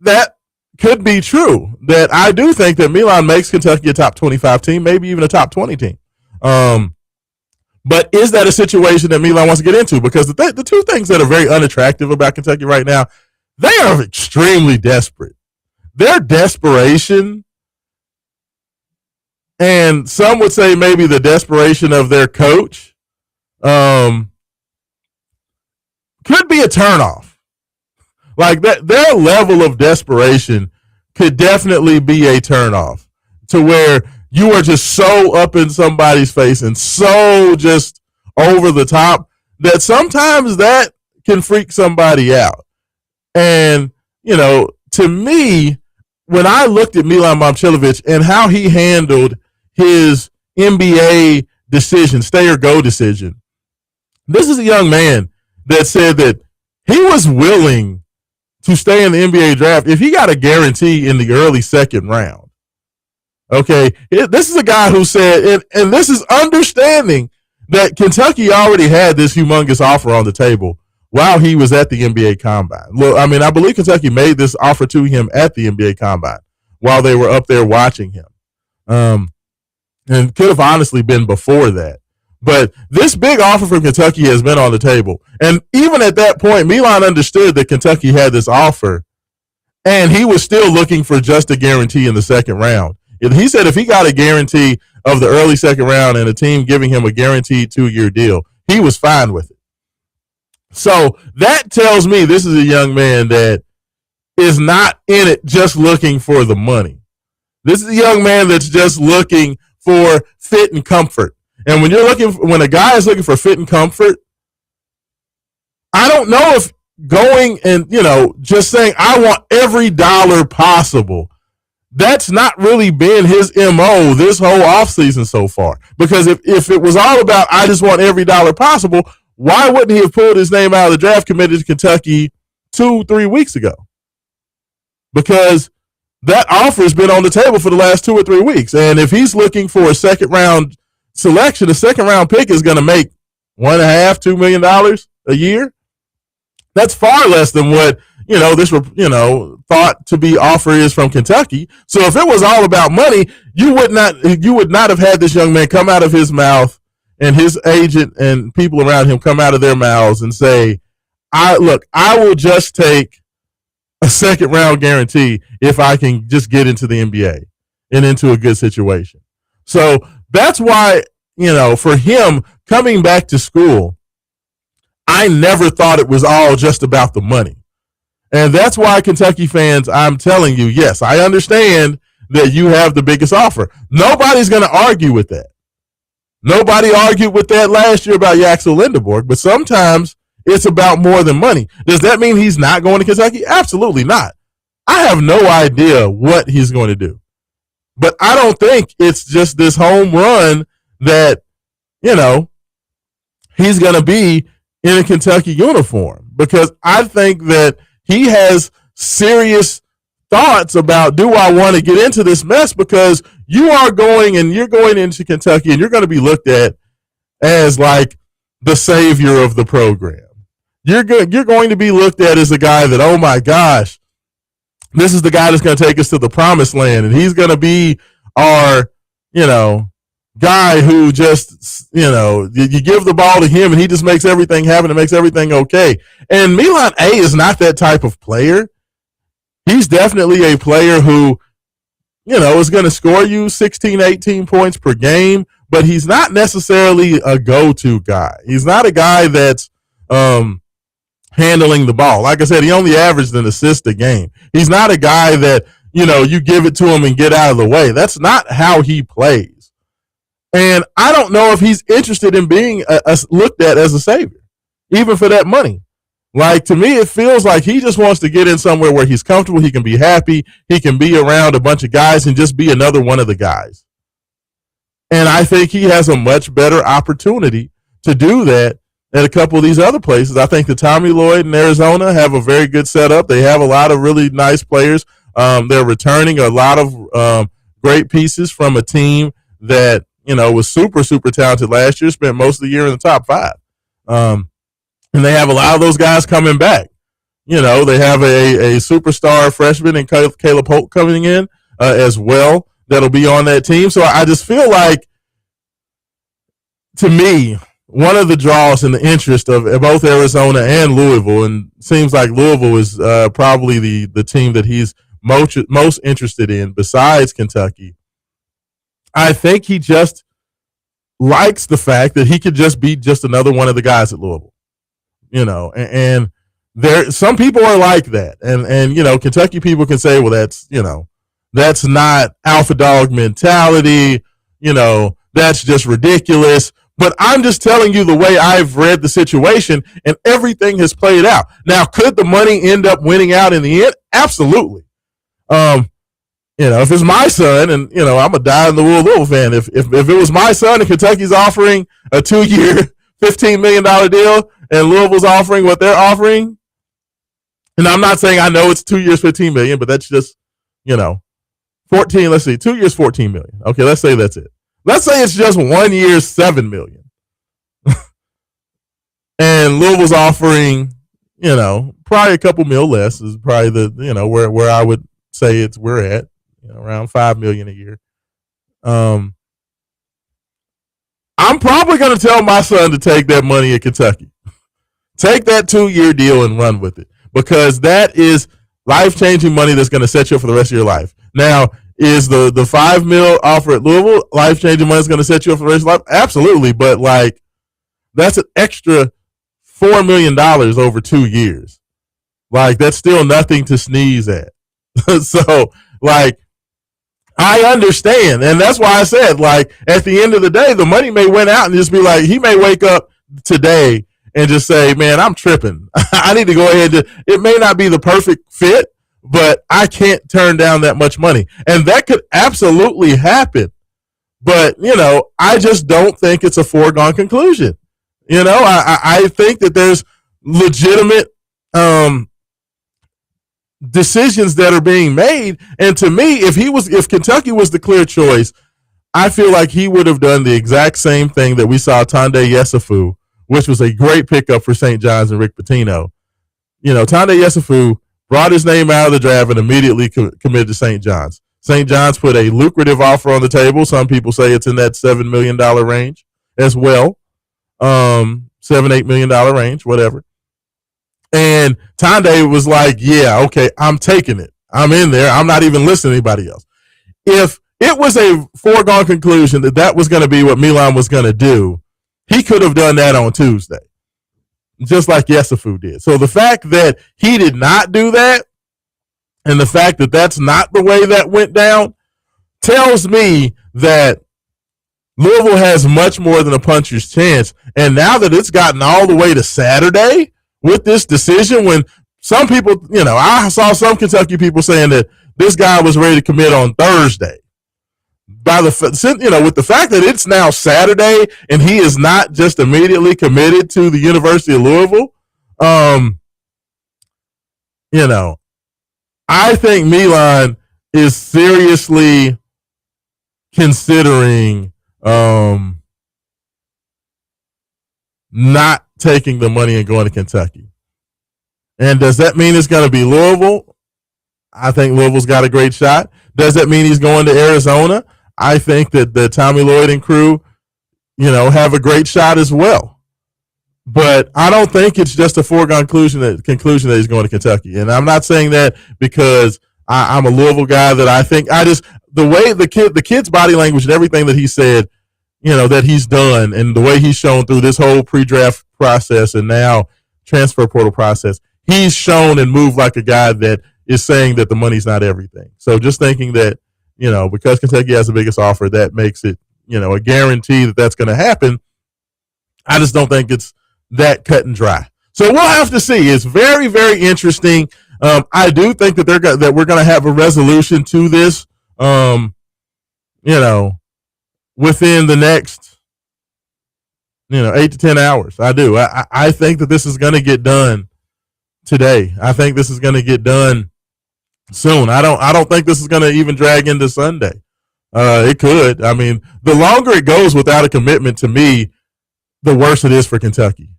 that could be true. That I do think that Milan makes Kentucky a top 25 team, maybe even a top 20 team. But is that a situation that Milan wants to get into? Because the two things that are very unattractive about Kentucky right now, they are extremely desperate. Their desperation, and some would say maybe the desperation of their coach, could be a turnoff. Like that, their level of desperation could definitely be a turnoff to where you are just so up in somebody's face and so just over the top that sometimes that can freak somebody out. And, you know, to me, when I looked at Milan Momcilovic and how he handled his NBA decision, stay or go decision, this is a young man that said that he was willing to stay in the NBA draft if he got a guarantee in the early second round. Okay, this is a guy who said, and this is understanding that Kentucky already had this humongous offer on the table while he was at the NBA Combine. Look, I mean, I believe Kentucky made this offer to him at the NBA Combine while they were up there watching him. And could have honestly been before that. But this big offer from Kentucky has been on the table. And even at that point, Milan understood that Kentucky had this offer, and he was still looking for just a guarantee in the second round. He said if he got a guarantee of the early second round and a team giving him a guaranteed 2-year deal, he was fine with it. So that tells me this is a young man that is not in it just looking for the money. This is a young man that's just looking for fit and comfort. And when a guy is looking for fit and comfort, I don't know if going and, you know, just saying, I want every dollar possible, that's not really been his MO this whole offseason so far. Because if it was all about, I just want every dollar possible, why wouldn't he have pulled his name out of the draft committee to Kentucky 2-3 weeks ago? Because that offer has been on the table for the last 2 or 3 weeks. And if he's looking for a second round selection, a second round pick is going to make $1.5-2 million a year. That's far less than what, you know, this, you know, thought to be offer is from Kentucky. So if it was all about money, you would not have had this young man come out of his mouth and his agent and people around him come out of their mouths and say, I will just take a second round guarantee if I can just get into the NBA and into a good situation. So that's why, you know, for him coming back to school, I never thought it was all just about the money. And that's why Kentucky fans, I'm telling you, yes, I understand that you have the biggest offer. Nobody's going to argue with that. Nobody argued with that last year about Yaxel Lindeborg, but sometimes it's about more than money. Does that mean he's not going to Kentucky? Absolutely not. I have no idea what he's going to do. But I don't think it's just this home run that, you know, he's going to be in a Kentucky uniform, because I think that he has serious thoughts about, do I want to get into this mess? Because you're going into Kentucky and you're going to be looked at as like the savior of the program. You're going to be looked at as a guy that, oh my gosh, this is the guy that's going to take us to the promised land, and he's going to be our you know, guy who just, you give the ball to him and he just makes everything happen and makes everything okay. And Milan A is not that type of player. He's definitely a player who, is going to score you 16, 18 points per game, but he's not necessarily a go-to guy. He's not a guy that's handling the ball. Like I said, he only averaged an assist a game. He's not a guy that, you give it to him and get out of the way. That's not how he plays. And I don't know if he's interested in being looked at as a savior, even for that money. Like, to me, it feels like he just wants to get in somewhere where he's comfortable, he can be happy, he can be around a bunch of guys and just be another one of the guys. And I think he has a much better opportunity to do that at a couple of these other places. I think the Tommy Lloyd in Arizona have a very good setup. They have a lot of really nice players. They're returning a lot of great pieces from a team that, was super, super talented last year, spent most of the year in the top 5. And they have a lot of those guys coming back. They have a superstar freshman in Caleb Holt coming in as well that'll be on that team. So I just feel like, to me, one of the draws and the interest of both Arizona and Louisville, and it seems like Louisville is probably the team that he's most interested in besides Kentucky. I think he just likes the fact that he could just be just another one of the guys at Louisville. And there, some people are like that. And Kentucky people can say, well, that's not alpha dog mentality. That's just ridiculous. But I'm just telling you the way I've read the situation, and everything has played out. Now, could the money end up winning out in the end? Absolutely. If it's my son, and I'm a die-in-the-wool fan. If it was my son and Kentucky's offering a 2-year, $15 million deal, and Louisville's offering what they're offering, and I'm not saying I know it's 2 years, $15 million, but that's just, 14. Let's see, 2 years, $14 million. Okay, let's say that's it. Let's say it's just 1 year, $7 million, and Louisville's offering, probably a couple mil less is probably the, where I would say we're at, around $5 million a year. I'm probably going to tell my son to take that money at Kentucky. Take that 2-year deal and run with it, because that is life-changing money that's going to set you up for the rest of your life. Now, is the $5 million offer at Louisville life-changing money that's going to set you up for the rest of your life? Absolutely, but that's an extra $4 million over 2 years. That's still nothing to sneeze at. So, I understand, and that's why I said, at the end of the day, the money may win out and just be he may wake up today and just say, man, I'm tripping. I need to go ahead it may not be the perfect fit, but I can't turn down that much money. And that could absolutely happen. But, I just don't think it's a foregone conclusion. I think that there's legitimate decisions that are being made. And to me, if Kentucky was the clear choice, I feel like he would have done the exact same thing that we saw Tunde Yesufu, which was a great pickup for St. John's and Rick Pitino. Tunde Yesufu brought his name out of the draft and immediately committed to St. John's. St. John's put a lucrative offer on the table. Some people say it's in that $7 million range as well. $7-8 million range, whatever. And Tunde was like, yeah, okay, I'm taking it. I'm in there. I'm not even listening to anybody else. If it was a foregone conclusion that was going to be what Milan was going to do, he could have done that on Tuesday, just like Yesufu did. So the fact that he did not do that, and the fact that that's not the way that went down, tells me that Louisville has much more than a puncher's chance. And now that it's gotten all the way to Saturday with this decision, when some people, I saw some Kentucky people saying that this guy was ready to commit on Thursday. With the fact that it's now Saturday and he is not just immediately committed to the University of Louisville, I think Milan is seriously considering not taking the money and going to Kentucky. And does that mean it's going to be Louisville? I think Louisville's got a great shot. Does that mean he's going to Arizona? I think that the Tommy Lloyd and crew, have a great shot as well. But I don't think it's just a foregone conclusion that he's going to Kentucky. And I'm not saying that because I'm a Louisville guy. That I just the way the kid's body language and everything that he said, that he's done, and the way he's shown through this whole pre-draft process and now transfer portal process, he's shown and moved like a guy that is saying that the money's not everything. So just thinking that, because Kentucky has the biggest offer, that makes it, a guarantee that that's going to happen. I just don't think it's that cut and dry. So we'll have to see. It's very, very interesting. I do think that that we're going to have a resolution to this. Within the next, 8 to 10 hours. I do. I think that this is going to get done today. I think this is going to get done soon. I don't think this is going to even drag into Sunday. It could. I mean, the longer it goes without a commitment, to me, the worse it is for Kentucky.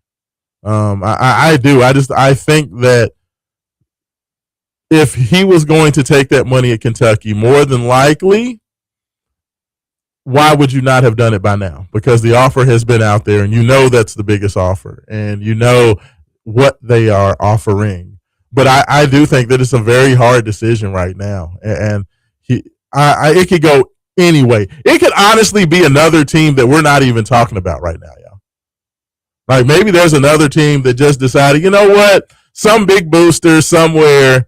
I do. I think that if he was going to take that money at Kentucky, more than likely, why would you not have done it by now? Because the offer has been out there, and that's the biggest offer, and what they are offering. But I do think that it's a very hard decision right now, and it could go anyway. It could honestly be another team that we're not even talking about right now, y'all. Like maybe there's another team that just decided, you know what, some big booster somewhere,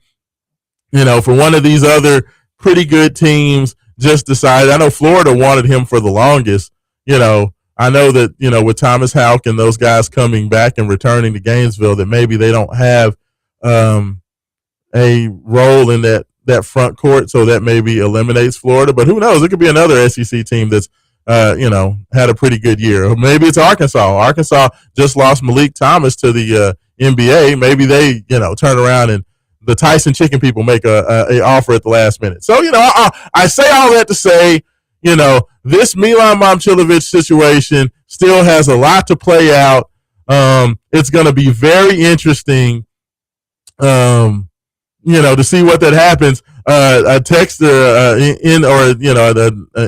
for one of these other pretty good teams just decided. I know Florida wanted him for the longest. I know that, with Thomas Houck and those guys coming back and returning to Gainesville, that maybe they don't have a role in that front court, so that maybe eliminates Florida. But who knows? It could be another SEC team that's had a pretty good year. Or maybe it's Arkansas. Arkansas just lost Malik Thomas to the NBA. Maybe they, turn around and the Tyson Chicken people make a offer at the last minute. So, I say all that to say, this Milan Momcilovic situation still has a lot to play out. It's going to be very interesting, to see what that happens. A texter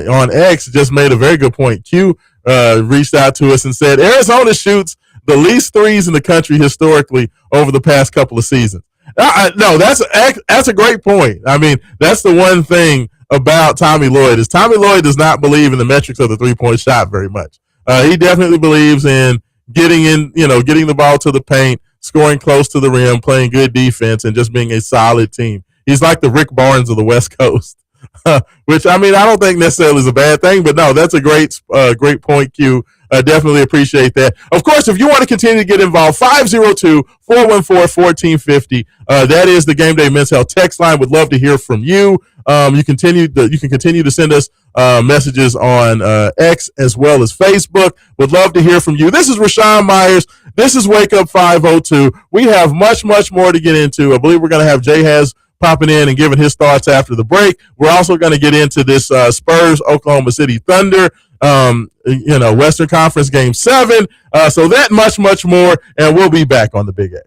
on X just made a very good point. Q reached out to us and said Arizona shoots the least threes in the country historically over the past couple of seasons. No, that's a great point. I mean, that's the one thing about Tommy Lloyd is Tommy Lloyd does not believe in the metrics of the 3-point shot very much. He definitely believes in getting the ball to the paint, scoring close to the rim, playing good defense, and just being a solid team. He's like the Rick Barnes of the West Coast, which, I mean, I don't think necessarily is a bad thing, but no, that's a great point, Q. Definitely appreciate that. Of course, if you want to continue to get involved, 502-414-1450. That is the Game Day Men's Health text line. Would love to hear from you. You can continue to send us messages on X as well as Facebook. Would love to hear from you. This is Raashaan Myers. This is Wake Up 502. We have much, much more to get into. I believe we're going to have Jay Has popping in and giving his thoughts after the break. We're also going to get into this Spurs Oklahoma City Thunder, Western Conference Game 7. So that much, much more, and we'll be back on the Big X.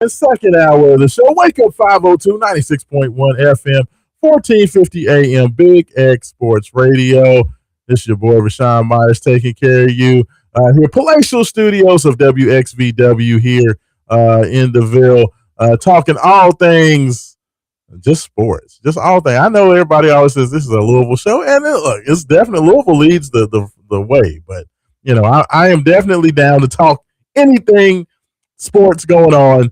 The second hour of the show. Wake up 502 96.1 FM, 1450 AM, Big X Sports Radio. This is your boy Raashaan Myers taking care of you here, palatial studios of WXVW here in the Ville, talking all things, just sports, just all things. I know everybody always says this is a Louisville show, and look, it's definitely Louisville leads the way, but you know, I am definitely down to talk anything sports going on.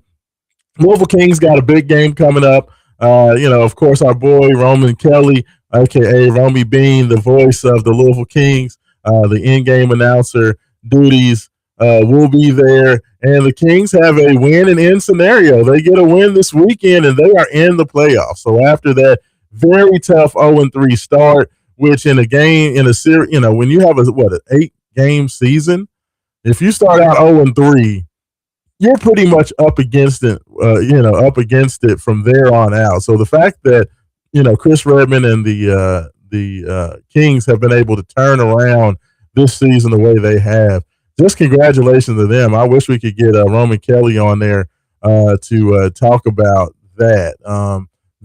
Louisville Kings got a big game coming up. Of course, our boy Roman Kelly, aka Romy Bean, the voice of the Louisville Kings, the in-game announcer duties will be there. And the Kings have a win and in scenario. They get a win this weekend, and they are in the playoffs. So after that very tough 0-3 start, which in a game in a series, when you have an 8-game season, if you start out 0-3. You're pretty much up against it, up against it from there on out. So the fact that, Chris Redmond and the Kings have been able to turn around this season the way they have, just congratulations to them. I wish we could get Roman Kelly on there to talk about that.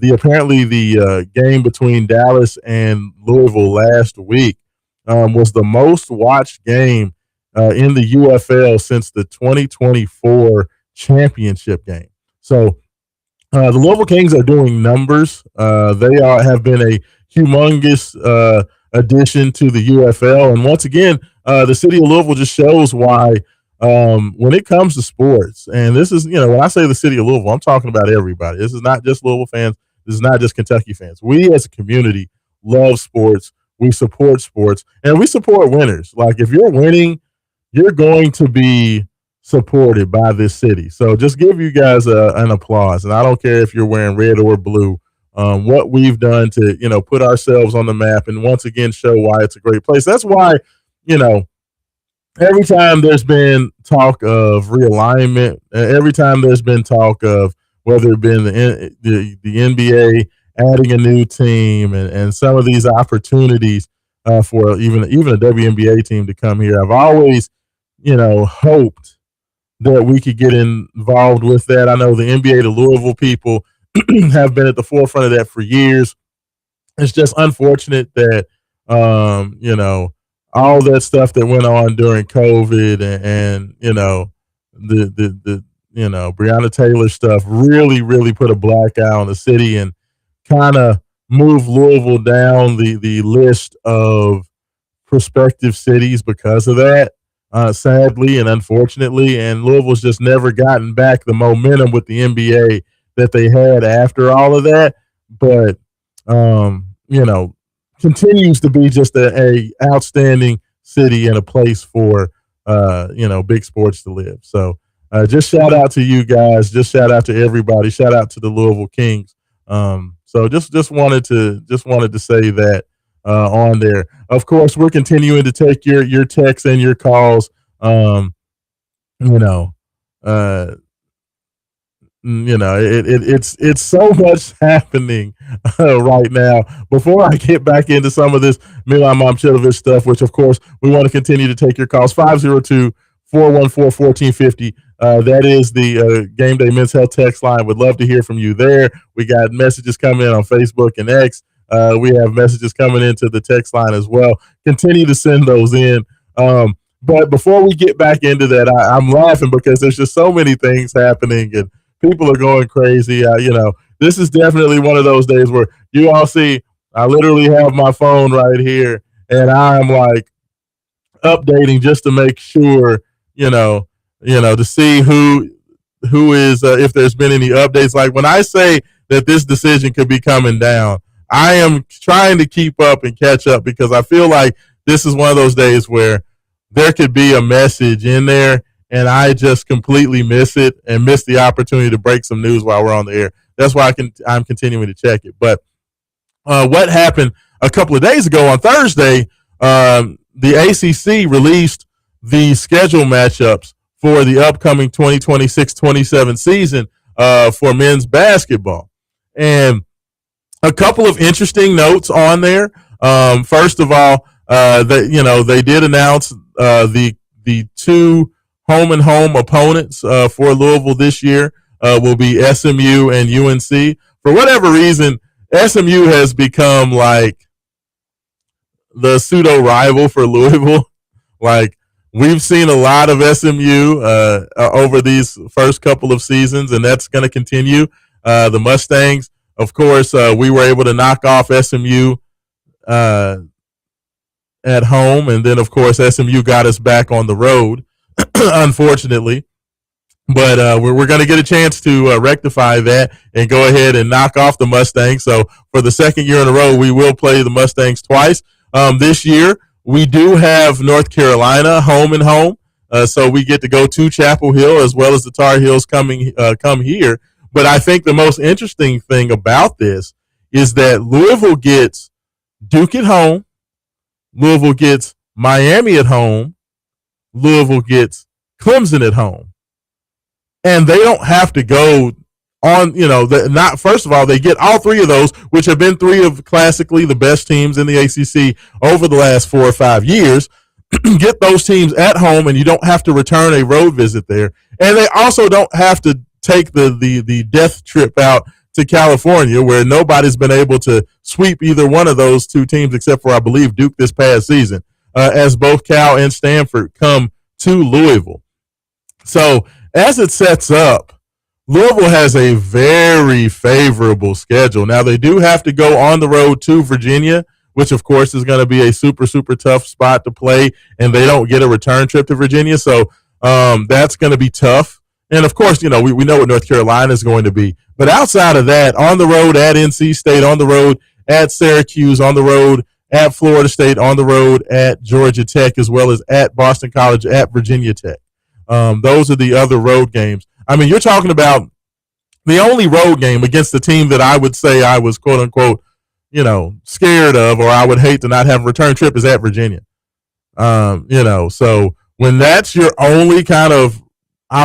Apparently the game between Dallas and Louisville last week was the most watched game in the UFL since the 2024 championship game. So the Louisville Kings are doing numbers. They have been a humongous addition to the UFL. And once again, the city of Louisville just shows why when it comes to sports, and this is, when I say the city of Louisville, I'm talking about everybody. This is not just Louisville fans. This is not just Kentucky fans. We as a community love sports. We support sports, and we support winners. Like if you're winning, you're going to be supported by this city. So just give you guys an applause. And I don't care if you're wearing red or blue, what we've done to, put ourselves on the map and once again show why it's a great place. That's why, every time there's been talk of realignment, every time there's been talk of whether it been the NBA adding a new team and some of these opportunities for even a WNBA team to come here, I've always hoped that we could get involved with that. I know the NBA to Louisville people have been at the forefront of that for years. It's just unfortunate that, all that stuff that went on during COVID and the Breonna Taylor stuff really, really put a black eye on the city and kind of moved Louisville down the list of prospective cities because of that. Sadly and unfortunately, and Louisville's just never gotten back the momentum with the NBA that they had after all of that. But continues to be just a outstanding city and a place for big sports to live. So just shout out to you guys. Just shout out to everybody. Shout out to the Louisville Kings. So just wanted to say that. On there. Of course, we're continuing to take your texts and your calls. It's so much happening right now. Before I get back into some of this Milan Momcilovic stuff, which of course we want to continue to take your calls, 502-414-1450. That is the Game Day Men's Health text line. Would love to hear from you there. We got messages coming in on Facebook and X. We have messages coming into the text line as well. Continue to send those in. But before we get back into that, I'm laughing because there's just so many things happening and people are going crazy. This is definitely one of those days where you all see I literally have my phone right here and I'm like updating just to make sure, to see who is, if there's been any updates. Like when I say that this decision could be coming down, I am trying to keep up and catch up because I feel like this is one of those days where there could be a message in there and I just completely miss it and miss the opportunity to break some news while we're on the air. That's why I'm continuing to check it. But what happened a couple of days ago on Thursday, the ACC released the schedule matchups for the upcoming 2026-27 season for men's basketball. And a couple of interesting notes on there. First of all, they did announce the two home and home opponents for Louisville this year. will be SMU and UNC. For whatever reason, SMU has become like the pseudo rival for Louisville. Like, we've seen a lot of SMU over these first couple of seasons, and that's going to continue. The Mustangs, of course, we were able to knock off SMU at home, and then, of course, SMU got us back on the road, unfortunately. But we're going to get a chance to rectify that and go ahead and knock off the Mustangs. So for the second year in a row, we will play the Mustangs twice. This year, we do have North Carolina home and home. So we get to go to Chapel Hill as well as the Tar Heels come here. But I think the most interesting thing about this is that Louisville gets Duke at home. Louisville gets Miami at home. Louisville gets Clemson at home. And they don't have to go on, first of all, they get all three of those, which have been three of classically the best teams in the ACC over the last 4 or 5 years. Get those teams at home, and you don't have to return a road visit there. And they also don't have to take the death trip out to California, where nobody's been able to sweep either one of those two teams except for, I believe, Duke this past season, as both Cal and Stanford come to Louisville. So as it sets up, Louisville has a very favorable schedule. Now, they do have to go on the road to Virginia, which, of course, is going to be a super, super tough spot to play, and they don't get a return trip to Virginia. So that's going to be tough. And, of course, we know what North Carolina is going to be. But outside of that, on the road at NC State, on the road at Syracuse, on the road at Florida State, on the road at Georgia Tech, as well as at Boston College, at Virginia Tech. Those are the other road games. I mean, you're talking about the only road game against the team that I would say I was, quote unquote, scared of, or I would hate to not have a return trip, is at Virginia. So when that's your only kind of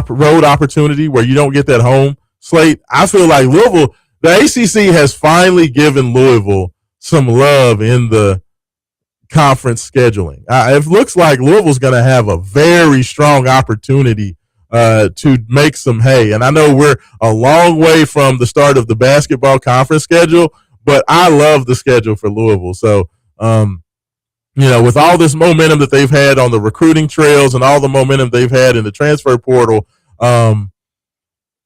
road opportunity where you don't get that home slate, I feel like Louisville, the ACC has finally given Louisville some love in the conference scheduling. It looks like Louisville's going to have a very strong opportunity to make some hay. And I know we're a long way from the start of the basketball conference schedule, but I love the schedule for Louisville. So, with all this momentum that they've had on the recruiting trails and all the momentum they've had in the transfer portal,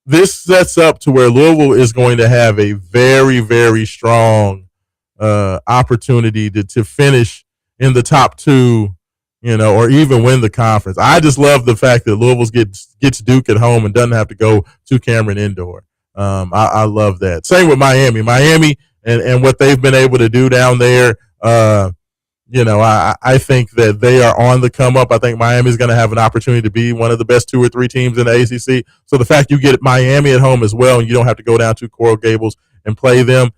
this sets up to where Louisville is going to have a very, very strong opportunity to finish in the top two, or even win the conference. I just love the fact that Louisville gets Duke at home and doesn't have to go to Cameron Indoor. I love that. Same with Miami. Miami and what they've been able to do down there, I think that they are on the come up. I think Miami's going to have an opportunity to be one of the best 2 or 3 teams in the ACC. So the fact you get Miami at home as well, and you don't have to go down to Coral Gables and play them,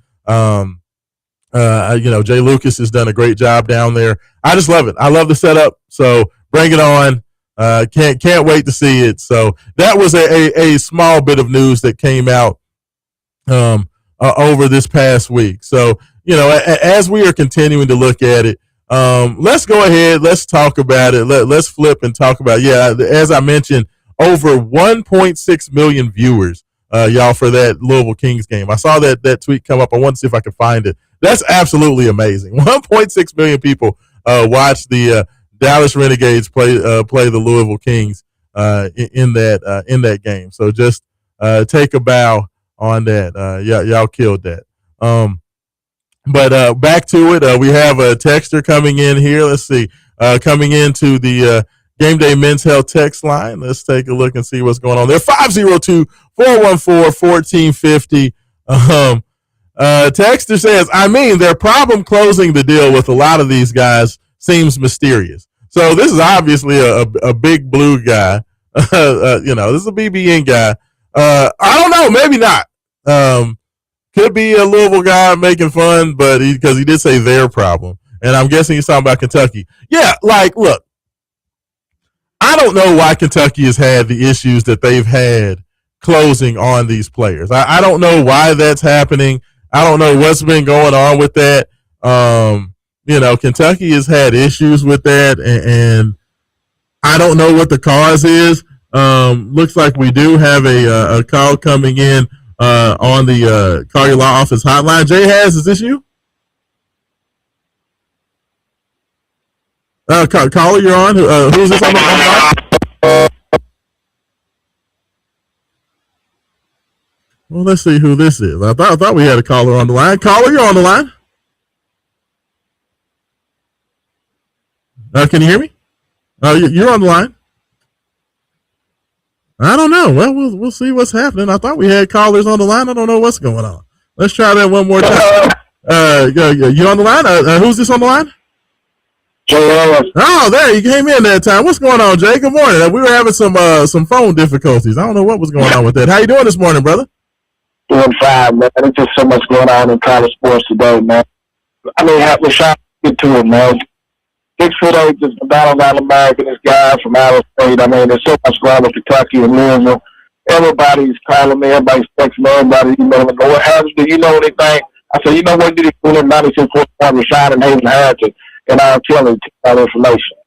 Jay Lucas has done a great job down there. I just love it. I love the setup. So bring it on. Can't wait to see it. So that was a small bit of news that came out over this past week. So, as we are continuing to look at it, let's go ahead. Let's talk about it. Let's flip and talk about, as I mentioned, over 1.6 million viewers, y'all, for that Louisville Kings game. I saw that tweet come up. I want to see if I can find it. That's absolutely amazing. 1.6 million people watch the Dallas Renegades play the Louisville Kings in that game. So just take a bow on that. Y'all killed that. But back to it. We have a texter coming in here. Let's see. Coming into the Game Day Men's Health text line. Let's take a look and see what's going on there. 502-414-1450. Texter says, their problem closing the deal with a lot of these guys seems mysterious. So this is obviously a big blue guy. This is a BBN guy. I don't know, maybe not. Could be a Louisville guy making fun, but because he did say their problem. And I'm guessing he's talking about Kentucky. Yeah, look, I don't know why Kentucky has had the issues that they've had closing on these players. I don't know why that's happening. I don't know what's been going on with that. Kentucky has had issues with that, and I don't know what the cause is, Looks like we do have a call coming in on the Call Your Law Office hotline. Jay Has, is this you? Caller, you're on. Who's this on the line? Well, let's see who this is. I thought we had a caller on the line. Caller, you're on the line. Can you hear me? You're on the line. I don't know. Well, we'll see what's happening. I thought we had callers on the line. I don't know what's going on. Let's try that one more time. You on the line? Who's this on the line? Jay. Oh, there you came in that time. What's going on, Jay? Good morning. We were having some phone difficulties. I don't know what was going on with that. How you doing this morning, brother? Doing fine, man. There's just so much going on in college sports today, man. I mean, Raashaan, get to it, man. 6'8" is the battle of America. This guy from Iowa State. I mean, there's so much going on with Kentucky and Louisville. Everybody's calling me. Everybody's texting me. Everybody, what happens? Do you know anything? I said, you know what? Did he pull in 96.1 Raashaan and Hayden Harrington? And I'll tell you that information.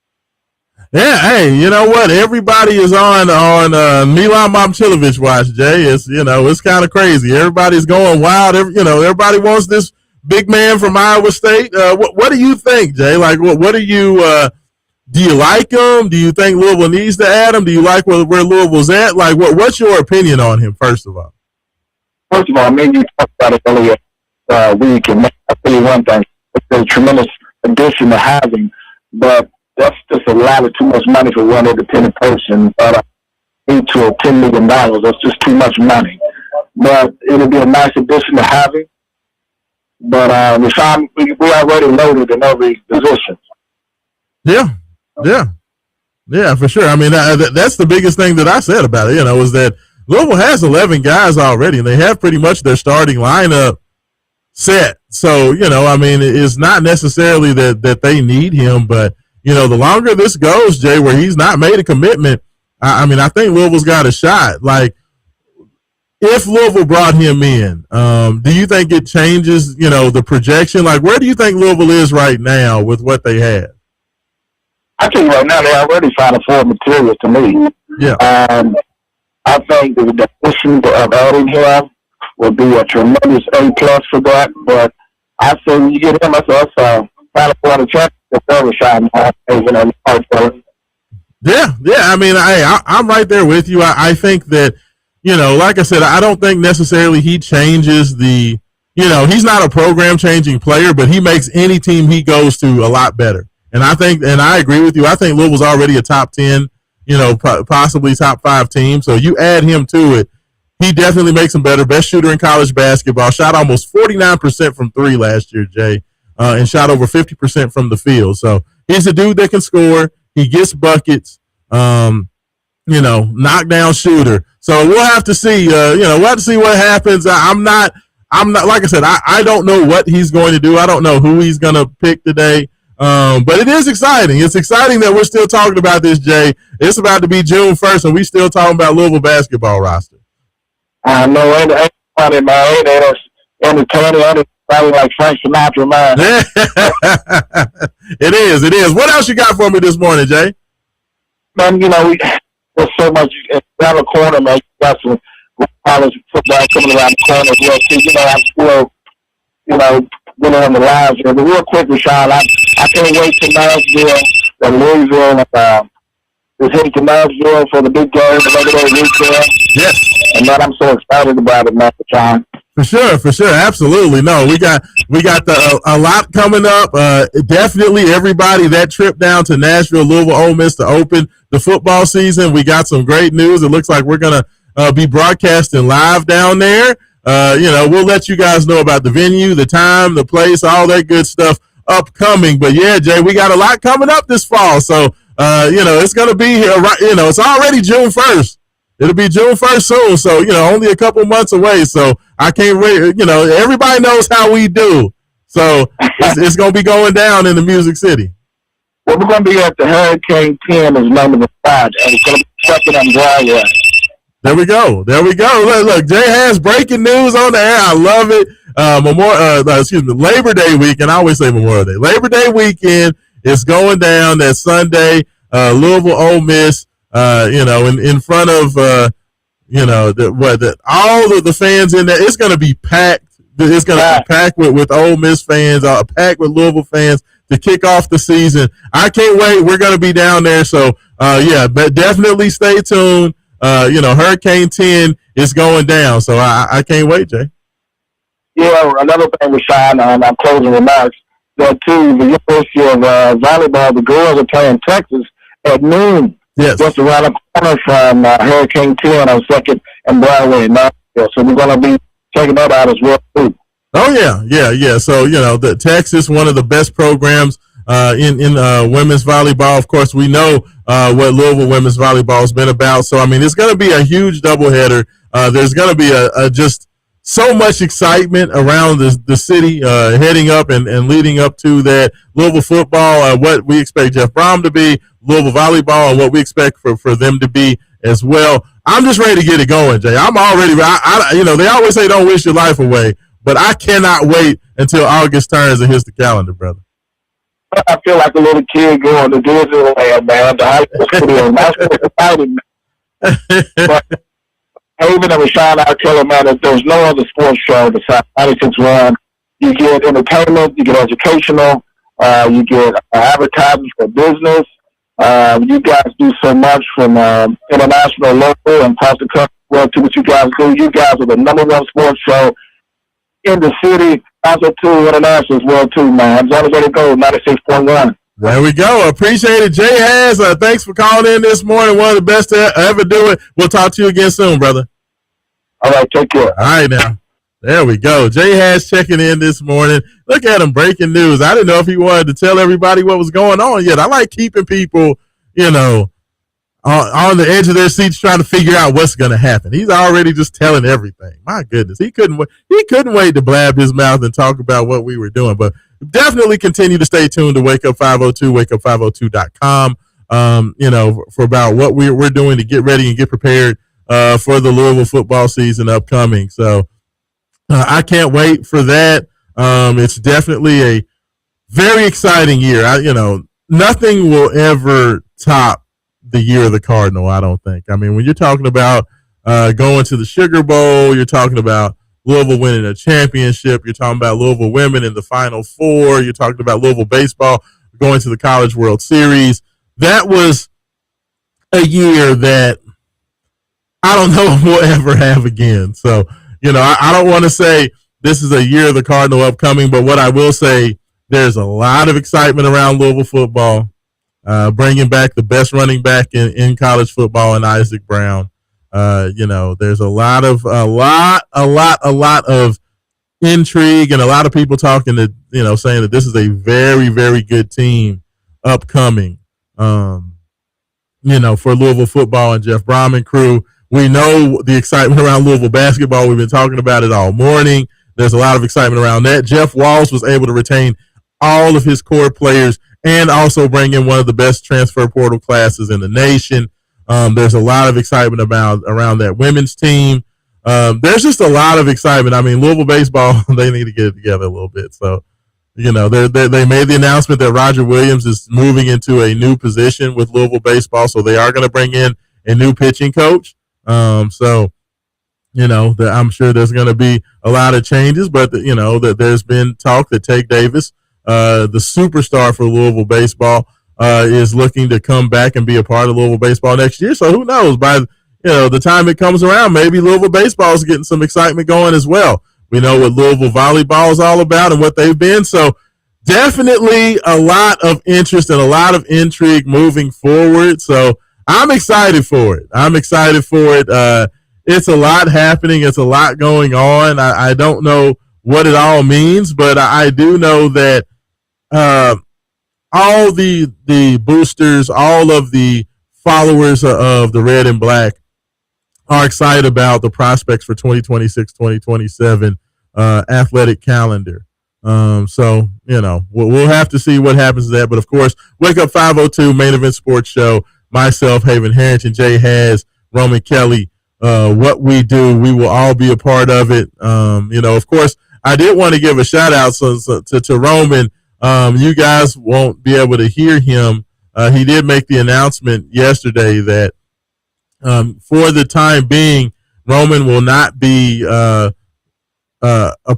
Yeah, hey, you know what? Everybody is on Milan Momcilovic watch, Jay. It's kind of crazy. Everybody's going wild. Everybody wants this big man from Iowa State. What do you think, Jay? Like, what do you do? You like him? Do you think Louisville needs to add him? Do you like where Louisville's at? Like, what's your opinion on him? First of all, I mean, you talked about it earlier week, and I'll tell you one thing: it's a tremendous addition to having, but that's just a lot of too much money for one independent person. To $10 million, that's just too much money. But it'll be a nice addition to having. But Raashaan, we already loaded in every position. Yeah, for sure. I mean, that's the biggest thing that I said about it. Is that Louisville has 11 guys already, and they have pretty much their starting lineup set. So, I mean, it's not necessarily that they need him, but the longer this goes, Jay, where he's not made a commitment, I mean, I think Louisville's got a shot. Like, if Louisville brought him in, do you think it changes, the projection? Like, where do you think Louisville is right now with what they have? I think right now they already found a form material to me. Yeah. I think the addition of adding him will be a tremendous A+ for that. But I say when you get him, that's final four the championship. Yeah. I mean, I'm right there with you. I think that, like I said, I don't think necessarily he changes the, he's not a program changing player, but he makes any team he goes to a lot better. And I agree with you. I think Louisville's already a top 10, possibly top 5 team. So you add him to it, he definitely makes him better. Best shooter in college basketball. Shot almost 49% from 3 last year, Jay, and shot over 50% from the field. So he's a dude that can score. He gets buckets. Knockdown shooter. So we'll have to see. We'll have to see what happens. I'm not. Like I said, I don't know what he's going to do. I don't know who he's going to pick today. But it is exciting. It's exciting that we're still talking about this, Jay. It's about to be June 1st, and we still talking about Louisville basketball roster. I know, ain't funny, man. Ain't entertaining, probably like Frank Sinatra, man. It is. What else you got for me this morning, Jay? Man, there's so much around the corner, man. You got some college football coming around the corner as well, too. I'm still, winning on the lives here. But real quick, Raashaan, I can't wait to Nashville and Louisville. We're heading to Nashville for the big game, the Labor Day weekend. Yes. And man, I'm so excited about it, man, Raashaan. For sure, absolutely. No, we got a lot coming up. Definitely, everybody, that trip down to Nashville, Louisville, Ole Miss to open the football season. We got some great news. It looks like we're gonna be broadcasting live down there. We'll let you guys know about the venue, the time, the place, all that good stuff upcoming. But yeah, Jay, we got a lot coming up this fall. So it's gonna be here. Right, it's already June 1st. It'll be June 1st soon, so, only a couple months away. So I can't wait. Everybody knows how we do. So it's going to be going down in the Music City. Well, we're going to be at the Hurricane 10 is number the 5, and it's going to be second on Broadway. There we go. Look, Jay has breaking news on the air. I love it. Labor Day weekend. I always say Memorial Day. Labor Day weekend is going down that Sunday. Louisville, Ole Miss. in front of, all of the fans in there. It's going to be packed. It's going to be packed with Ole Miss fans, packed with Louisville fans to kick off the season. I can't wait. We're going to be down there. So, but definitely stay tuned. Hurricane 10 is going down. So I can't wait, Jay. Yeah, another thing, Raashaan, on our closing remarks, that too, the University of Volleyball, the girls are playing Texas at noon. Yes. Just around the corner from Hurricane 10 on 2nd and Broadway in Nashville. So we're going to be checking that out as well, too. Oh, yeah. So, the Texas, one of the best programs in women's volleyball. Of course, we know what Louisville women's volleyball has been about. So, I mean, it's going to be a huge doubleheader. There's going to be a just so much excitement around the city heading up and leading up to that. Louisville football, what we expect Jeff Brom to be, Louisville volleyball, and what we expect for them to be as well. I'm just ready to get it going, Jay. I'm already, they always say don't wish your life away, but I cannot wait until August turns and hits the calendar, brother. I feel like a little kid going to Disneyland, man. The high school studio. That's what's exciting, man. But even if Raashaan, I tell him, man, that there's no other sports show besides 96.1. You get entertainment, you get educational, you get advertising for business. You guys do so much from international, local, and across the country. Well, to what you guys do. You guys are the number one sports show in the city, also too international as well too, man. As long as they go, 96.1. There we go. Appreciate it. Jay Has, thanks for calling in this morning. One of the best to ever do it. We'll talk to you again soon, brother. All right, take care. All right, now. There we go. Jay Has checking in this morning. Look at him, breaking news. I didn't know if he wanted to tell everybody what was going on yet. I like keeping people, on the edge of their seats trying to figure out what's going to happen. He's already just telling everything. My goodness. He couldn't wait to blab his mouth and talk about what we were doing. But definitely continue to stay tuned to Wake Up 502, wakeup502.com, for about what we're doing to get ready and get prepared for the Louisville football season upcoming. So I can't wait for that. It's definitely a very exciting year. Nothing will ever top the year of the Cardinal, I don't think. I mean, when you're talking about going to the Sugar Bowl, you're talking about Louisville winning a championship, you're talking about Louisville women in the Final Four, you're talking about Louisville baseball going to the College World Series. That was a year that I don't know if we'll ever have again. So, I don't want to say this is a year of the Cardinal upcoming, but what I will say, there's a lot of excitement around Louisville football. Bringing back the best running back in college football in Isaac Brown. There's a lot of intrigue and a lot of people talking that, saying that this is a very, very good team upcoming, for Louisville football and Jeff Brom and crew. We know the excitement around Louisville basketball. We've been talking about it all morning. There's a lot of excitement around that. Jeff Walsh was able to retain all of his core players and also bring in one of the best transfer portal classes in the nation. There's a lot of excitement around that women's team. There's just a lot of excitement. I mean, Louisville baseball, they need to get it together a little bit. So, they made the announcement that Roger Williams is moving into a new position with Louisville baseball. So they are going to bring in a new pitching coach. I'm sure there's going to be a lot of changes, but that there's been talk that Tate Davis, the superstar for Louisville baseball, is looking to come back and be a part of Louisville baseball next year. So who knows? By the time it comes around, maybe Louisville baseball is getting some excitement going as well. We know what Louisville volleyball is all about and what they've been. So definitely a lot of interest and a lot of intrigue moving forward. So I'm excited for it. It's a lot happening. It's a lot going on. I don't know what it all means, but I do know that all the boosters, all of the followers of the red and black are excited about the prospects for 2026, 2027 athletic calendar. So, we'll have to see what happens to that. But, of course, Wake Up 502 Main Event Sports Show, myself, Haven Harrington, Jay Has, Roman Kelly, what we do, we will all be a part of it. Of course, I did want to give a shout out to Roman. You guys won't be able to hear him. He did make the announcement yesterday that For the time being, Roman will not be a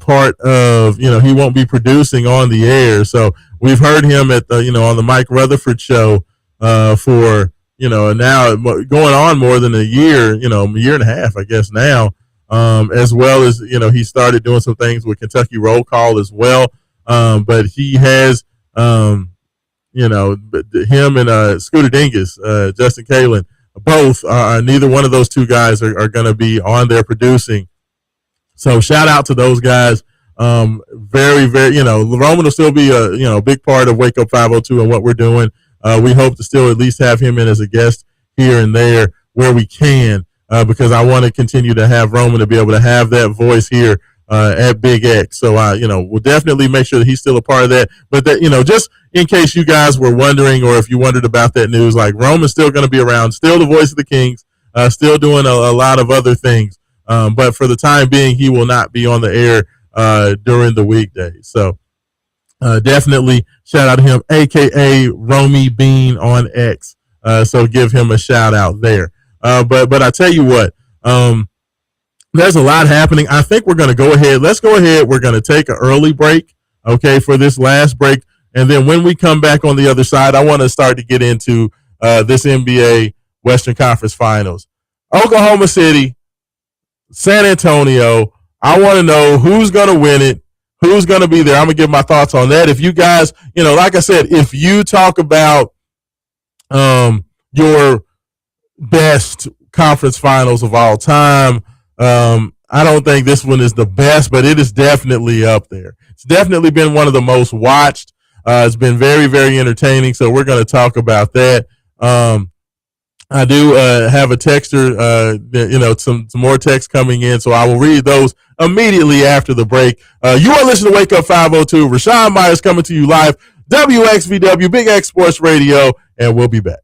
part of, he won't be producing on the air. So we've heard him at the, on the Mike Rutherford show for, now going on more than a year, a year and a half, I guess now, as well as, he started doing some things with Kentucky Roll Call as well. But he has, him and Scooter Dingus, Justin Kalen, both, neither one of those two guys are going to be on there producing. So shout out to those guys. Very, very, Roman will still be a big part of Wake Up 502 and what we're doing. We hope to still at least have him in as a guest here and there where we can, because I want to continue to have Roman to be able to have that voice here at Big X. So, we'll definitely make sure that he's still a part of that. But that, just in case you guys were wondering, or if you wondered about that news, like Roman's still going to be around, still the voice of the Kings, still doing a lot of other things. But for the time being, he will not be on the air during the weekdays. So definitely shout out to him, aka Romy Bean on X. So give him a shout out there. But I tell you what, there's a lot happening. I think we're going to go ahead. Let's go ahead. We're going to take an early break, okay, for this last break. And then when we come back on the other side, I want to start to get into this NBA Western Conference Finals. Oklahoma City, San Antonio. I want to know who's going to win it, who's going to be there. I'm going to give my thoughts on that. If you guys, like I said, if you talk about your best conference finals of all time, I don't think this one is the best, but it is definitely up there. It's definitely been one of the most watched. It's been very, very entertaining. So we're going to talk about that. I do have a texter, some more texts coming in, so I will read those immediately after the break. You are listening to Wake Up 502. Raashaan Myers coming to you live, WXVW, Big X Sports Radio, and we'll be back.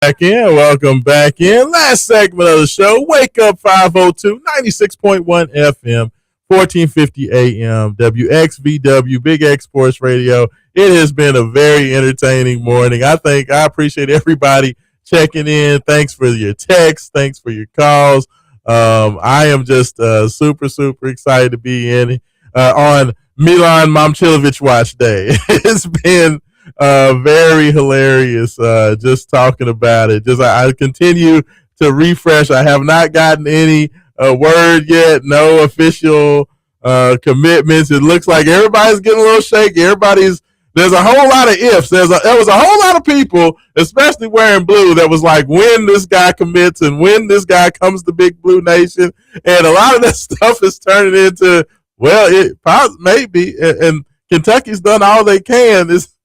Back in. Welcome back in. Last segment of the show. Wake up 502, 96.1 FM, 1450 AM, WXVW, Big X Sports Radio. It has been a very entertaining morning. I appreciate everybody checking in. Thanks for your texts. Thanks for your calls. I am just super, super excited to be in on Milan Momcilovic Watch Day. It's been very hilarious just talking about it. I continue to refresh. I have not gotten any word yet, no official commitments. It looks like everybody's getting a little shaky. There's a whole lot of ifs. There was a whole lot of people, especially wearing blue, that was like, when this guy commits and when this guy comes to Big Blue Nation. And a lot of that stuff is turning into, well, it maybe. And Kentucky's done all they can. It's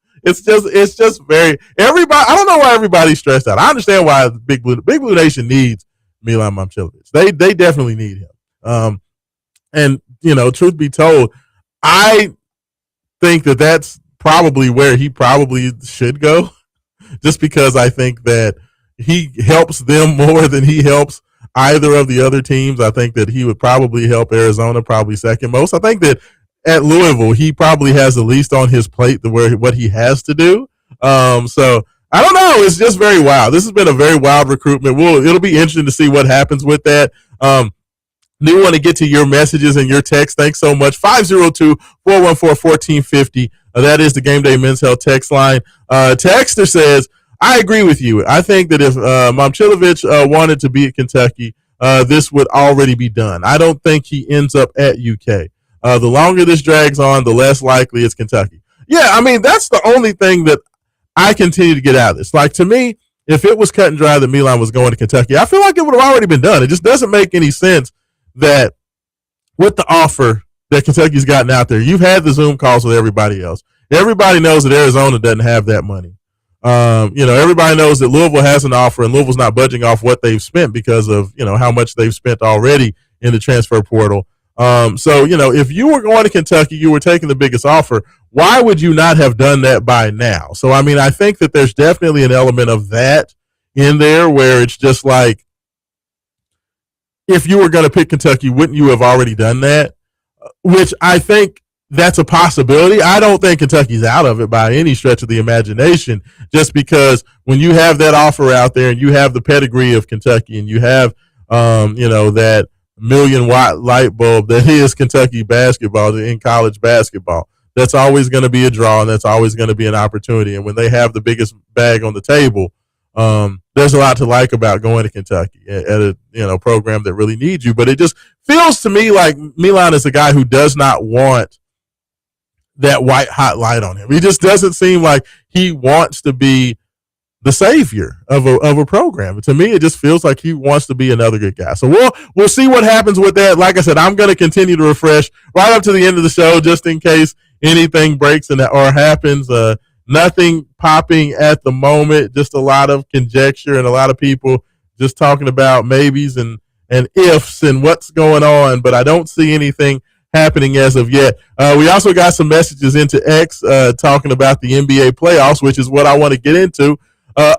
just very everybody. I don't know why everybody's stressed out. I understand why Big Blue Nation needs Milan Momcilovic. They definitely need him. And truth be told, I think that's probably where he probably should go, just because I think that he helps them more than he helps either of the other teams. I think that he would probably help Arizona probably second most. I think that at Louisville, he probably has the least on his plate what he has to do. So I don't know. It's just very wild. This has been a very wild recruitment. It'll be interesting to see what happens with that. Do want to get to your messages and your text. Thanks so much. 502-414-1450. That is the Game Day Men's Health text line. Texter says, I agree with you. I think that if Momcilovic wanted to be at Kentucky, this would already be done. I don't think he ends up at UK. The longer this drags on, the less likely it's Kentucky. Yeah, I mean, that's the only thing that I continue to get out of this. Like, to me, if it was cut and dry that Milan was going to Kentucky, I feel like it would have already been done. It just doesn't make any sense that with the offer that Kentucky's gotten out there, you've had the Zoom calls with everybody else. Everybody knows that Arizona doesn't have that money. Everybody knows that Louisville has an offer, and Louisville's not budging off what they've spent because of, how much they've spent already in the transfer portal. So if you were going to Kentucky, you were taking the biggest offer. Why would you not have done that by now? So, I mean, I think that there's definitely an element of that in there where it's just like, if you were going to pick Kentucky, wouldn't you have already done that? Which I think that's a possibility. I don't think Kentucky's out of it by any stretch of the imagination, just because when you have that offer out there and you have the pedigree of Kentucky and you have, that million-watt light bulb that is Kentucky basketball in college basketball, that's always going to be a draw, and that's always going to be an opportunity. And when they have the biggest bag on the table, there's a lot to like about going to Kentucky at a program that really needs you. But it just feels to me like Milan is a guy who does not want that white hot light on him. He just doesn't seem like he wants to be the savior of a program. To me, it just feels like he wants to be another good guy. So we'll see what happens with that. Like I said, I'm going to continue to refresh right up to the end of the show, just in case anything breaks or happens. Nothing popping at the moment, just a lot of conjecture and a lot of people just talking about maybes and ifs and what's going on, but I don't see anything happening as of yet. We also got some messages into X talking about the NBA playoffs, which is what I want to get into.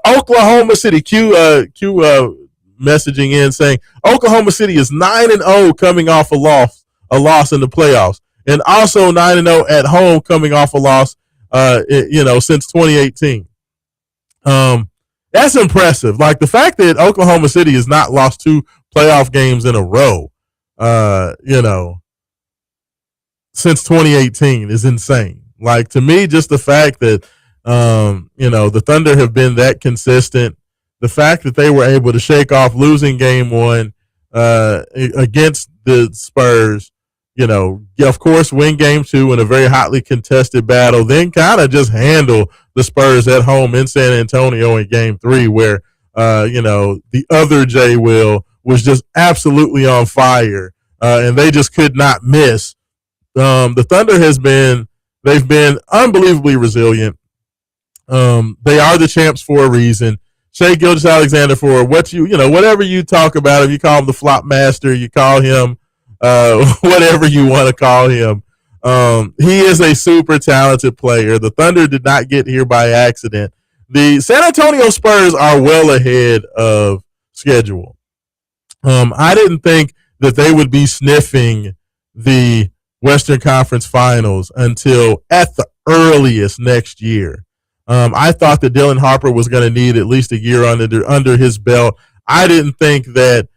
Oklahoma City, Q messaging in saying Oklahoma City is 9-0 coming off a loss in the playoffs, and also 9-0 at home coming off a loss since 2018. That's impressive. Like, the fact that Oklahoma City has not lost 2 playoff games in a row, since 2018 is insane. Like, to me, just the fact that, the Thunder have been that consistent, the fact that they were able to shake off losing game 1 against the Spurs, of course, win game 2 in a very hotly contested battle, then kind of just handle the Spurs at home in San Antonio in game 3, where, the other Jay Will was just absolutely on fire, and they just could not miss. The Thunder they've been unbelievably resilient. They are the champs for a reason. Shai Gilgeous-Alexander, for whatever you talk about him, you call him the flop master, you call him whatever you want to call him. He is a super talented player. The Thunder did not get here by accident. The San Antonio Spurs are well ahead of schedule. I didn't think that they would be sniffing the Western Conference Finals until at the earliest next year. I thought that Dylan Harper was going to need at least a year under his belt. I didn't think that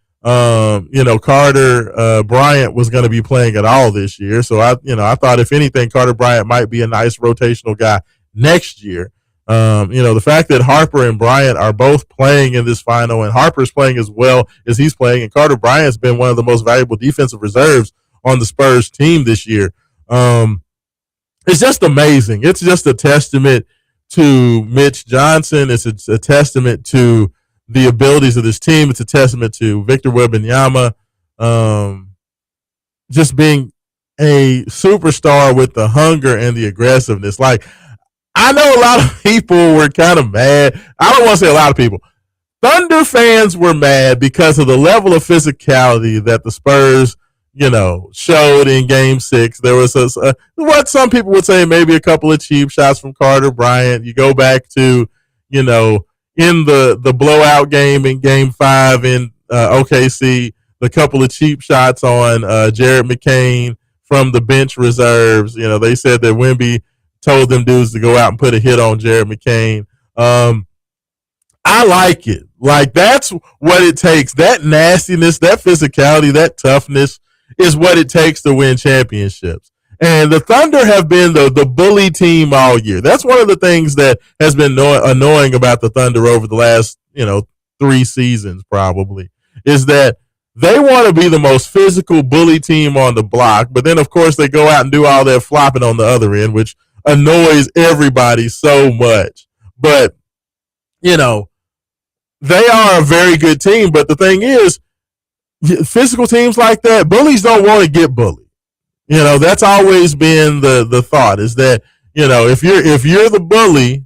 Carter Bryant was going to be playing at all this year. So I thought if anything, Carter Bryant might be a nice rotational guy next year. The fact that Harper and Bryant are both playing in this final, and Harper's playing as well as he's playing, and Carter Bryant's been one of the most valuable defensive reserves on the Spurs team this year. It's just amazing. It's just a testament to Mitch Johnson. It's a testament to the abilities of this team. It's a testament to Victor Wembanyama just being a superstar with the hunger and the aggressiveness. Like, I know a lot of people were kind of mad. I don't want to say a lot of people. Thunder fans were mad because of the level of physicality that the Spurs, showed in Game 6. There was what some people would say maybe a couple of cheap shots from Carter Bryant. You go back to, in the blowout game in Game 5 in OKC, the couple of cheap shots on Jared McCain from the bench reserves. They said that Wemby told them dudes to go out and put a hit on Jared McCain. I like it. Like, that's what it takes. That nastiness, that physicality, that toughness is what it takes to win championships. And the Thunder have been the bully team all year. That's one of the things that has been annoying about the Thunder over the last, 3 seasons probably, is that they want to be the most physical bully team on the block. But then, of course, they go out and do all their flopping on the other end, which annoys everybody so much. But, they are a very good team. But the thing is, physical teams like that, bullies don't want to get bullied. That's always been the thought, is that, if you're the bully,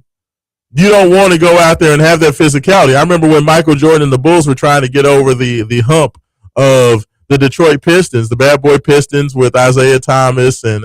you don't want to go out there and have that physicality. I remember when Michael Jordan and the Bulls were trying to get over the hump of the Detroit Pistons, the bad boy Pistons with Isaiah Thomas and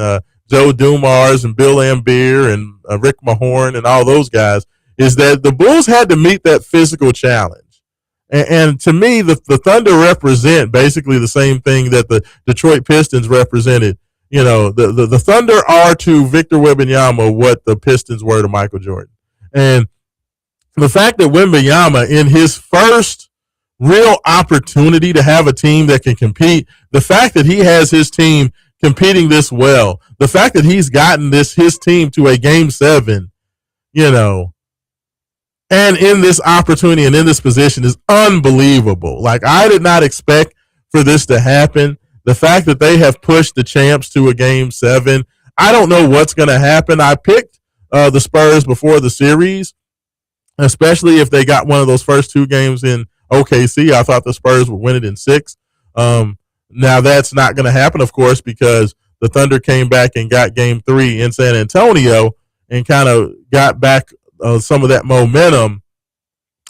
Joe Dumars and Bill Laimbeer and Rick Mahorn and all those guys, is that the Bulls had to meet that physical challenge. And to me, the Thunder represent basically the same thing that the Detroit Pistons represented. The Thunder are to Victor Wembanyama what the Pistons were to Michael Jordan. And the fact that Wembanyama, in his first real opportunity to have a team that can compete, the fact that he has his team competing this well, the fact that he's gotten his team to a Game 7, and in this opportunity and in this position is unbelievable. Like, I did not expect for this to happen. The fact that they have pushed the champs to a Game 7, I don't know what's going to happen. I picked the Spurs before the series, especially if they got one of those first 2 games in OKC. I thought the Spurs would win it in 6. Now, that's not going to happen, of course, because the Thunder came back and got Game 3 in San Antonio and kind of got back some of that momentum.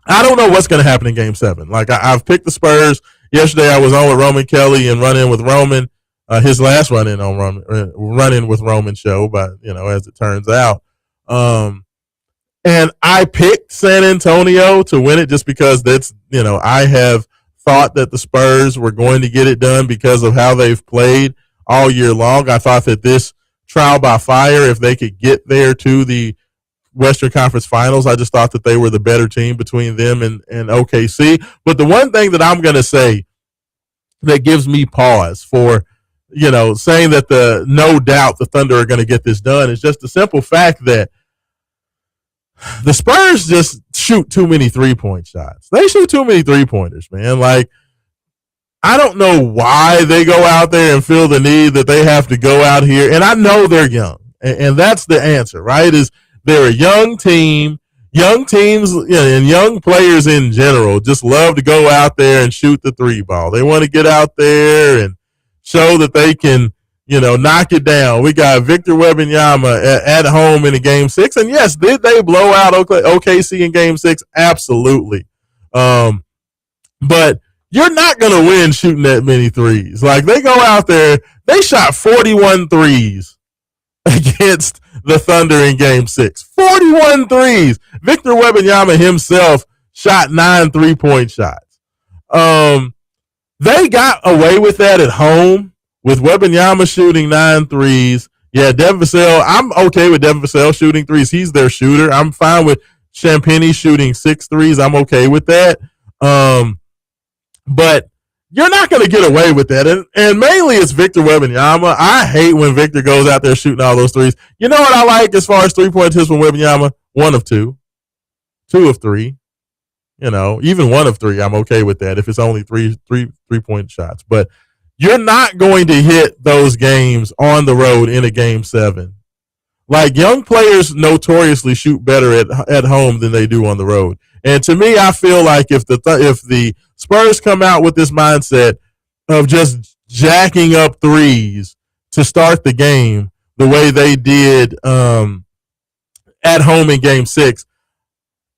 I don't know what's going to happen in Game 7. Like, I've picked the Spurs. Yesterday, I was on with Roman Kelly and Run In with Roman, his last Run In with Roman show, but, as it turns out. And I picked San Antonio to win it just because that's, I have thought that the Spurs were going to get it done because of how they've played all year long. I thought that this trial by fire, if they could get there to the Western Conference Finals, I just thought that they were the better team between them and OKC. But the one thing that I'm going to say that gives me pause for, saying that no doubt the Thunder are going to get this done is just the simple fact that the Spurs just shoot too many 3-point shots. They shoot too many 3-pointers, man. Like, I don't know why they go out there and feel the need that they have to go out here. And I know they're young. And that's the answer, right? Is they're a young team. Young teams and young players in general just love to go out there and shoot the 3 ball. They want to get out there and show that they can, knock it down. We got Victor Wembanyama at home in a Game 6. And yes, did they blow out OKC in Game 6? Absolutely. But you're not going to win shooting that many threes. Like, they go out there, they shot 41 threes against the Thunder in game 6. 41 threes. Victor Wembanyama himself shot 9 3-point shots. They got away with that at home with Wembanyama shooting 9 threes. Yeah, Devin Vassell, I'm okay with Devin Vassell shooting threes. He's their shooter. I'm fine with Champagnie shooting 6 threes. I'm okay with that. But you're not going to get away with that. And mainly it's Victor Wembanyama. I hate when Victor goes out there shooting all those threes. You know what I like as far as 3-point attempts from Wembanyama? 1 of 2. 2 of 3. You know, even 1 of 3, I'm okay with that if it's only 3-point shots. But you're not going to hit those games on the road in a game 7. Like, young players notoriously shoot better at home than they do on the road. And to me, I feel like if the Spurs come out with this mindset of just jacking up threes to start the game the way they did at home in game 6,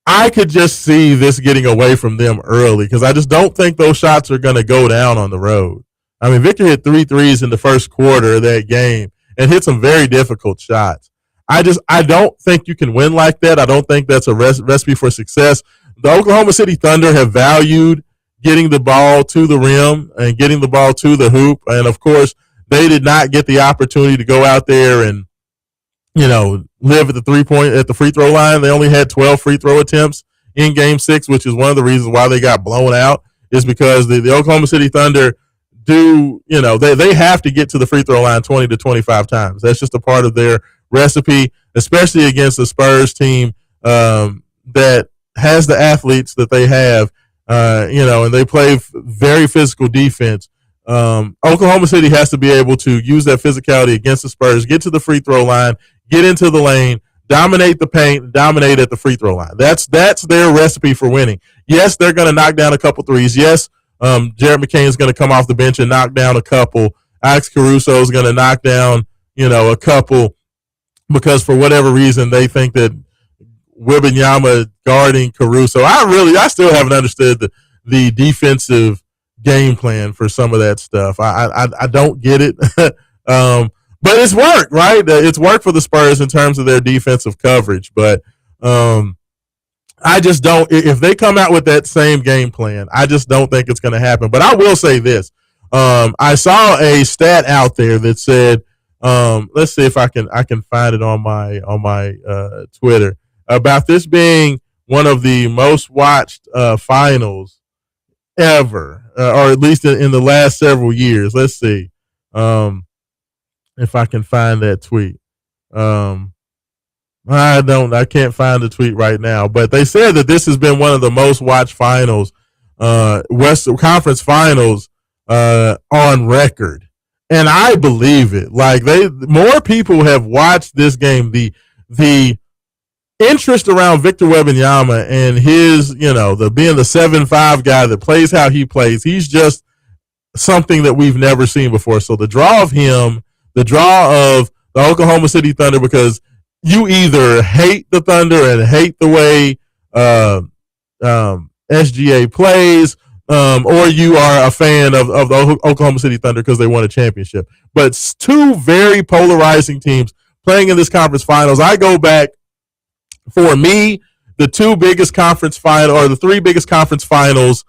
I could just see this getting away from them early because I just don't think those shots are going to go down on the road. I mean, Victor hit 3 threes in the first quarter of that game and hit some very difficult shots. I don't think you can win like that. I don't think that's a recipe for success. The Oklahoma City Thunder have valued getting the ball to the rim and getting the ball to the hoop. And, of course, they did not get the opportunity to go out there and, you know, live at the free throw line. They only had 12 free throw attempts in game 6, which is one of the reasons why they got blown out, is because the Oklahoma City Thunder they have to get to the free throw line 20 to 25 times. That's just a part of their recipe, especially against a Spurs team that has the athletes that they have, and they play very physical defense. Oklahoma City has to be able to use that physicality against the Spurs, get to the free throw line, get into the lane, dominate the paint, dominate at the free throw line. That's their recipe for winning. Yes, they're going to knock down a couple threes. Yes, Jared McCain is going to come off the bench and knock down a couple. Alex Caruso is going to knock down, a couple because for whatever reason they think that Wembanyama guarding Caruso. I still haven't understood the defensive game plan for some of that stuff. I don't get it. But it's worked, right? It's worked for the Spurs in terms of their defensive coverage. But I just don't. If they come out with that same game plan, I just don't think it's going to happen. But I will say this: I saw a stat out there that said, let's see if I can find it on my Twitter about this being one of the most watched finals ever, or at least in the last several years. Let's see if I can find that tweet. I can't find the tweet right now, but they said that this has been one of the most watched finals, Western Conference finals, on record. And I believe it. Like more people have watched this game. The interest around Victor Wembanyama and his, being the 7'5" guy that plays how he plays, he's just something that we've never seen before. So the draw of him, the draw of the Oklahoma City Thunder, because you either hate the Thunder and hate the way SGA plays, or you are a fan of the Oklahoma City Thunder because they won a championship. But it's two very polarizing teams playing in this conference finals. I go back, for me, the two biggest conference final, or the three biggest conference finals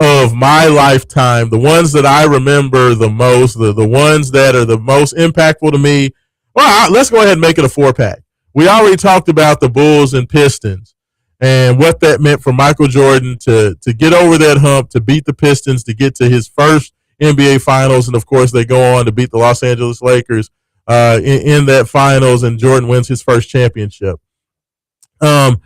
of my lifetime, the ones that I remember the most, the ones that are the most impactful to me. Well, let's go ahead and make it a 4-pack. We already talked about the Bulls and Pistons and what that meant for Michael Jordan to get over that hump, to beat the Pistons, to get to his first NBA Finals. And, of course, they go on to beat the Los Angeles Lakers in that Finals, and Jordan wins his first championship. One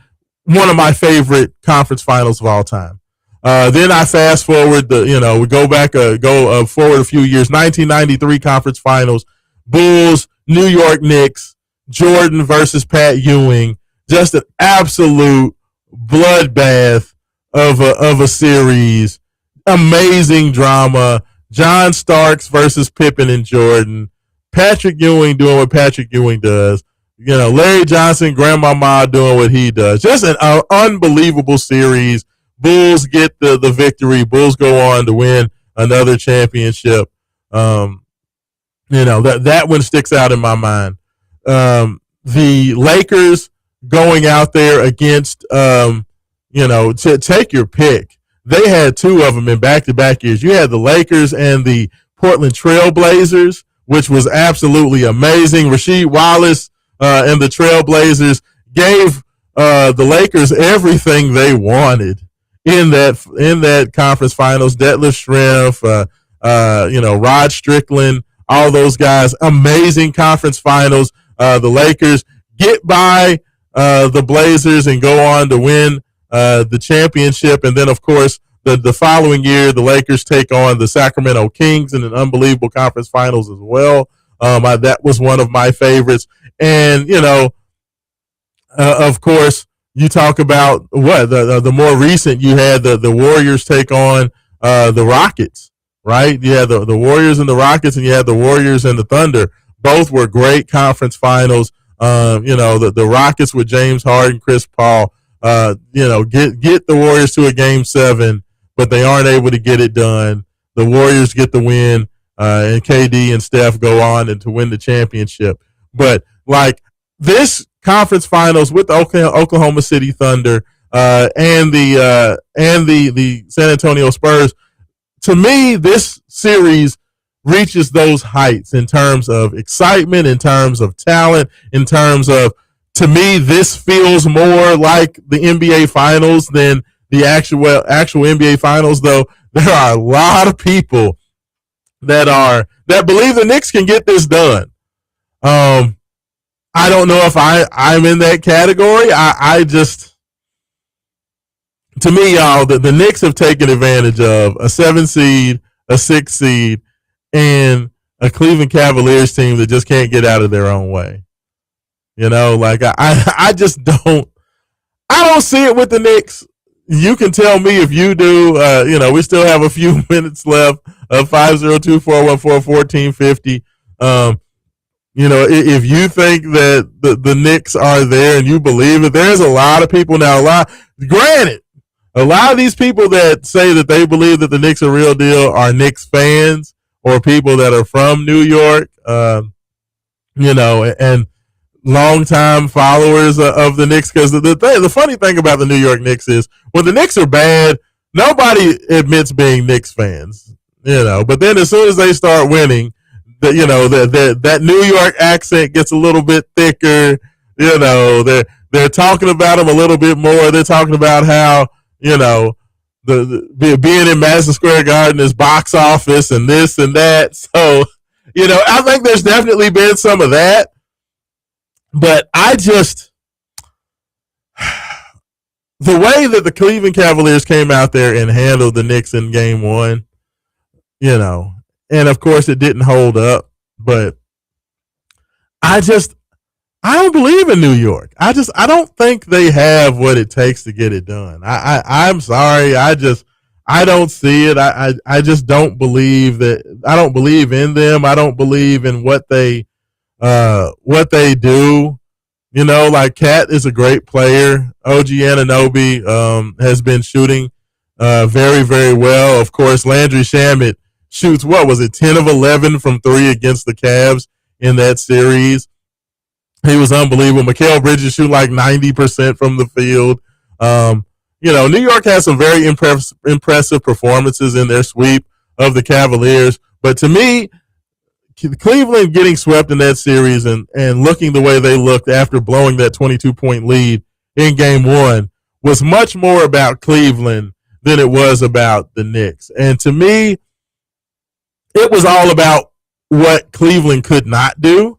of my favorite conference finals of all time. Then I fast forward, we go forward a few years, 1993 conference finals, Bulls, New York Knicks, Jordan versus Pat Ewing, just an absolute bloodbath of a series, amazing drama. John Starks versus Pippen and Jordan, Patrick Ewing doing what Patrick Ewing does. Larry Johnson, Grandmama doing what he does. Just an unbelievable series. Bulls get the victory. Bulls go on to win another championship. That one sticks out in my mind. the Lakers going out there against, to take your pick. They had two of them in back-to-back years. You had the Lakers and the Portland Trail Blazers, which was absolutely amazing. Rasheed Wallace and the Trail Blazers gave the Lakers everything they wanted in that conference finals. Detlef Schrempf, Rod Strickland, all those guys, amazing conference finals. The Lakers get by the Blazers and go on to win the championship. And then, of course, the following year, the Lakers take on the Sacramento Kings in an unbelievable conference finals as well. That was one of my favorites. And, of course, you talk about what the more recent, you had the Warriors take on the Rockets, right? You had the Warriors and the Rockets, and you had the Warriors and the Thunder. Both were great conference finals. The Rockets with James Harden, Chris Paul, get the Warriors to a game 7, but they aren't able to get it done. The Warriors get the win, and KD and Steph go on and to win the championship. But like this conference finals with the Oklahoma City Thunder and the San Antonio Spurs, to me, this series reaches those heights in terms of excitement, in terms of talent, in terms of, to me, this feels more like the NBA Finals than the actual NBA Finals, though there are a lot of people that believe the Knicks can get this done. I don't know if I'm in that category. To me, y'all, the Knicks have taken advantage of a 7 seed, a 6 seed, and a Cleveland Cavaliers team that just can't get out of their own way. I just don't. I don't see it with the Knicks. You can tell me if you do. We still have a few minutes left. 502-414-1450. If you think that the Knicks are there and you believe it, there's a lot of people now. Granted, a lot of these people that say that they believe that the Knicks are real deal are Knicks fans or people that are from New York, and longtime followers of the Knicks. Because the funny thing about the New York Knicks is when the Knicks are bad, nobody admits being Knicks fans, But then as soon as they start winning, that New York accent gets a little bit thicker. They're talking about them a little bit more. They're talking about how being in Madison Square Garden is box office and this and that. So I think there's definitely been some of that. But the way that the Cleveland Cavaliers came out there and handled the Knicks in game 1, and of course it didn't hold up, but I don't believe in New York. I don't think they have what it takes to get it done. I'm sorry. I don't see it. I just don't believe that. I don't believe in them. I don't believe in what they do. Like Cat is a great player. OG Anunoby has been shooting very, very well. Of course, Landry Shamet shoots, 10 of 11 from 3 against the Cavs in that series. He was unbelievable. Mikal Bridges shoot like 90% from the field. New York has some very impressive performances in their sweep of the Cavaliers. But to me, Cleveland getting swept in that series and looking the way they looked after blowing that 22-point lead in game 1 was much more about Cleveland than it was about the Knicks. And to me, it was all about what Cleveland could not do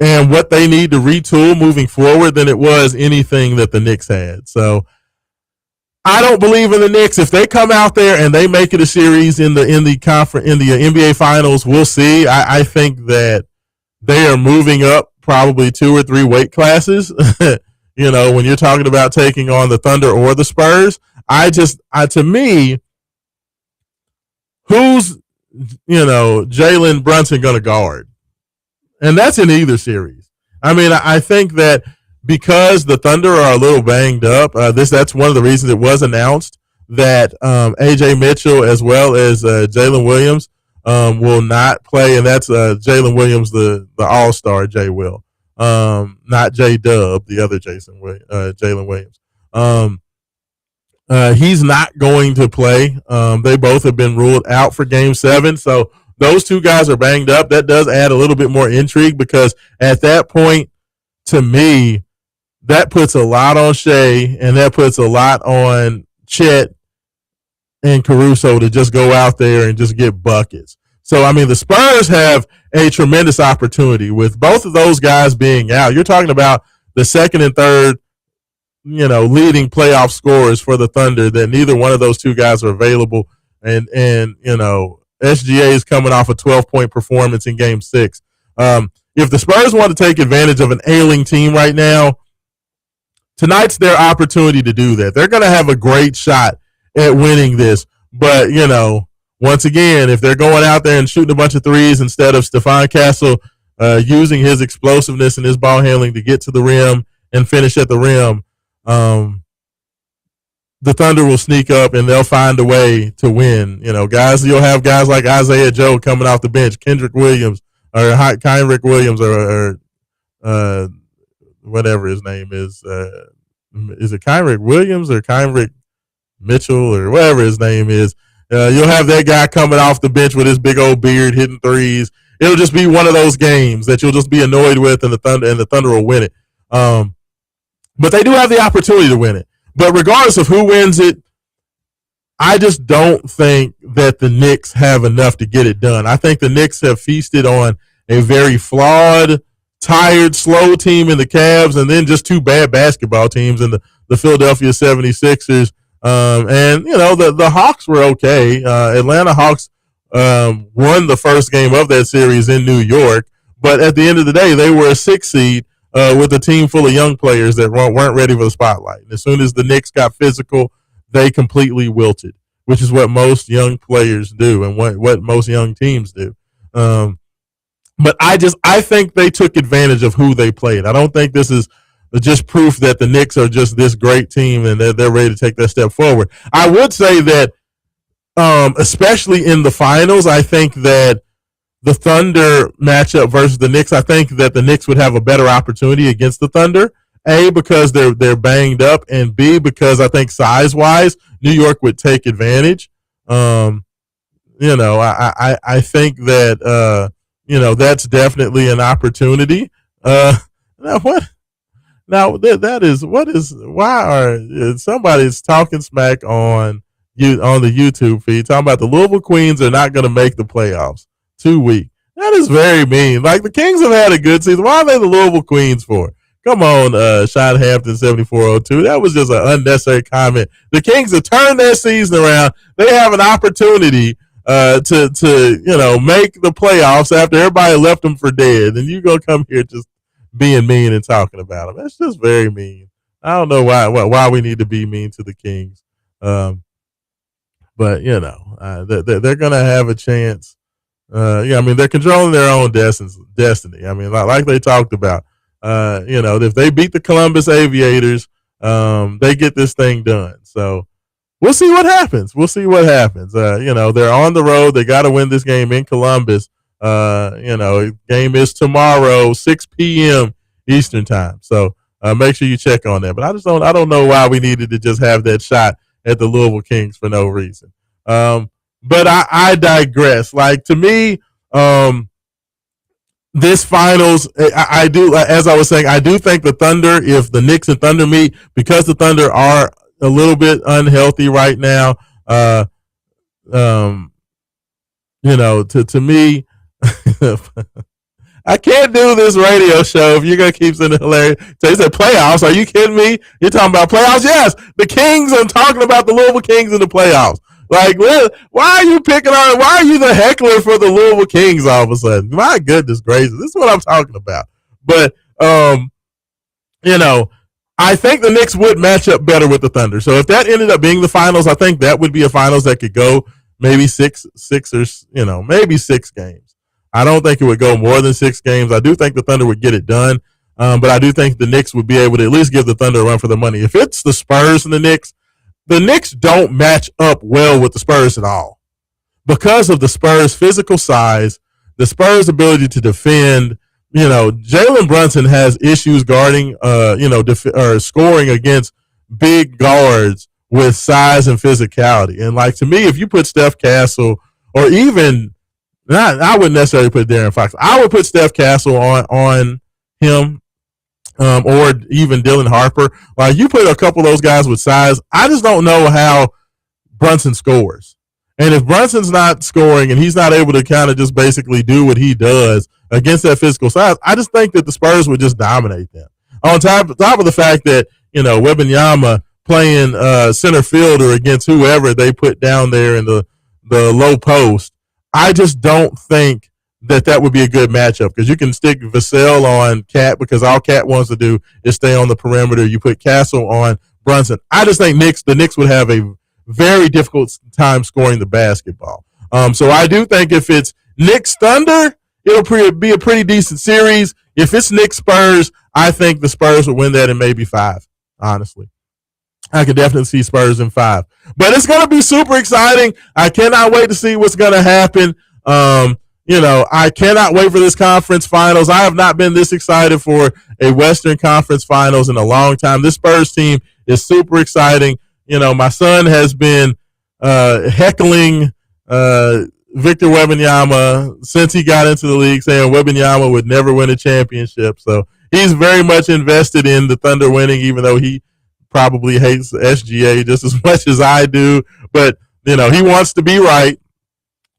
and what they need to retool moving forward than it was anything that the Knicks had. So I don't believe in the Knicks. If they come out there and they make it a series in the NBA Finals, we'll see. I think that they are moving up probably 2 or 3 weight classes. When you're talking about taking on the Thunder or the Spurs, to me, who's Jalen Brunson going to guard? And that's in either series. I mean, I think that because the Thunder are a little banged up, that's one of the reasons it was announced that A.J. Mitchell as well as Jalen Williams will not play, and that's Jalen Williams, the All-Star, Jay Will. not J Dub, the other Jalen Williams. He's not going to play. They both have been ruled out for Game 7, so those two guys are banged up. That does add a little bit more intrigue because at that point, to me, that puts a lot on Shea and that puts a lot on Chet and Caruso to just go out there and just get buckets. So, I mean, the Spurs have a tremendous opportunity with both of those guys being out. You're talking about the second and third, leading playoff scorers for the Thunder, that neither one of those two guys are available. And SGA is coming off a 12-point performance in Game 6. If the Spurs want to take advantage of an ailing team right now, tonight's their opportunity to do that. They're going to have a great shot at winning this. But, once again, if they're going out there and shooting a bunch of threes instead of Stephon Castle using his explosiveness and his ball handling to get to the rim and finish at the rim, the Thunder will sneak up and they'll find a way to win. You'll have guys like Isaiah Joe coming off the bench, Kendrick Williams or Kyrick Williams or whatever his name is. Is it Kyrick Williams or Kyrick Mitchell or whatever his name is? You'll have that guy coming off the bench with his big old beard hitting threes. It'll just be one of those games that you'll just be annoyed with, and the Thunder will win it. But they do have the opportunity to win it. But regardless of who wins it, I just don't think that the Knicks have enough to get it done. I think the Knicks have feasted on a very flawed, tired, slow team in the Cavs, and then just two bad basketball teams in the Philadelphia 76ers. And the Hawks were okay. Atlanta Hawks won the first game of that series in New York, but at the end of the day, they were a 6 seed with a team full of young players that weren't ready for the spotlight. And as soon as the Knicks got physical, they completely wilted, which is what most young players do and what most young teams do. But I think they took advantage of who they played. I don't think this is just proof that the Knicks are just this great team and they're ready to take that step forward. I would say that, especially in the finals, I think that the Thunder matchup versus the Knicks, I think that the Knicks would have a better opportunity against the Thunder. A, because they're banged up, and B, because I think size-wise, New York would take advantage. I think that that's definitely an opportunity. Somebody's talking smack on the YouTube feed, talking about the Louisville Queens are not going to make the playoffs. Too weak. That is very mean. Like, the Kings have had a good season. Why are they the Louisville Queens for? Come on, Sean Hampton 7402. That was just an unnecessary comment. The Kings have turned their season around. They have an opportunity to make the playoffs after everybody left them for dead, and you gonna come here just being mean and talking about them. That's just very mean. I don't know why we need to be mean to the Kings, but they're gonna have a chance. They're controlling their own destiny. I mean, like they talked about, if they beat the Columbus Aviators, they get this thing done. So we'll see what happens. They're on the road. They got to win this game in Columbus. Game is tomorrow, 6 p.m. Eastern time. So make sure you check on that. But I don't know why we needed to just have that shot at the Louisville Kings for no reason. But I digress. Like, to me, this finals, I do, as I was saying, I do think the Thunder, if the Knicks and Thunder meet, because the Thunder are a little bit unhealthy right now, to me, I can't do this radio show if you're going to keep saying it hilarious. So you said playoffs. Are you kidding me? You're talking about playoffs? Yes. The Kings, I'm talking about the Louisville Kings in the playoffs. Like, why are you picking on? Why are you the heckler for the Louisville Kings all of a sudden? My goodness gracious, this is what I'm talking about. But I think the Knicks would match up better with the Thunder. So if that ended up being the finals, I think that would be a finals that could go maybe six or maybe 6 games. I don't think it would go more than 6 games. I do think the Thunder would get it done, but I do think the Knicks would be able to at least give the Thunder a run for their money. If it's the Spurs and the Knicks don't match up well with the Spurs at all because of the Spurs' physical size, the Spurs' ability to defend, Jalen Brunson has issues guarding, or scoring against big guards with size and physicality. And like to me, if you put Steph Castle or even not, I wouldn't necessarily put De'Aaron Fox. I would put Steph Castle on him, or even Dylan Harper. Like you put a couple of those guys with size. I just don't know how Brunson scores. And if Brunson's not scoring and he's not able to kind of just basically do what he does against that physical size, I just think that the Spurs would just dominate them. On top of the fact that, Wembanyama playing center fielder against whoever they put down there in the low post, I just don't think that would be a good matchup because you can stick Vassell on Cat because all Cat wants to do is stay on the perimeter. You put Castle on Brunson. I just think the Knicks would have a very difficult time scoring the basketball. So I do think if it's Knicks Thunder, it'll be a pretty decent series. If it's Knicks Spurs, I think the Spurs will win that in maybe 5, honestly. I can definitely see Spurs in 5. But it's going to be super exciting. I cannot wait to see what's going to happen. I cannot wait for this conference finals. I have not been this excited for a Western Conference finals in a long time. This Spurs team is super exciting. My son has been heckling Victor Wembanyama since he got into the league, saying Wembanyama would never win a championship. So he's very much invested in the Thunder winning, even though he probably hates SGA just as much as I do. But, he wants to be right.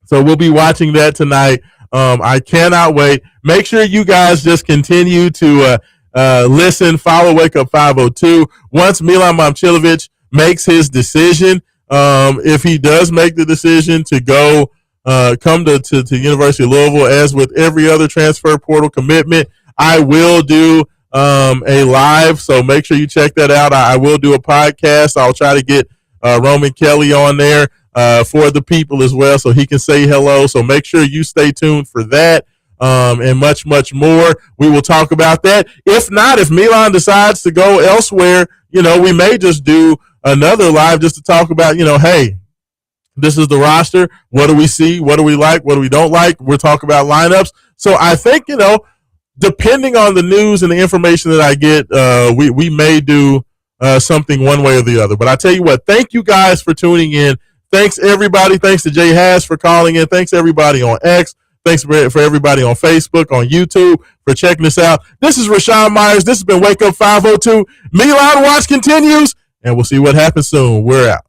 So we'll be watching that tonight. I cannot wait. Make sure you guys just continue to listen, follow Wake Up 502. Once Milan Momcilovic makes his decision, if he does make the decision to go come to University of Louisville, as with every other transfer portal commitment, I will do a live, so make sure you check that out. I will do a podcast. I'll try to get Roman Kelly on there for the people as well, so he can say hello. So make sure you stay tuned for that. And much, much more. We will talk about that. If not, if Milan decides to go elsewhere, we may just do another live just to talk about, hey, this is the roster. What do we see? What do we like? What do we don't like? We'll talk about lineups. So I think, depending on the news and the information that I get, we may do something one way or the other. But I tell you what, thank you guys for tuning in. Thanks, everybody. Thanks to Jay Haas for calling in. Thanks, everybody on X. Thanks for everybody on Facebook, on YouTube, for checking us out. This is Raashaan Myers. This has been Wake Up 502. Milan Watch continues, and we'll see what happens soon. We're out.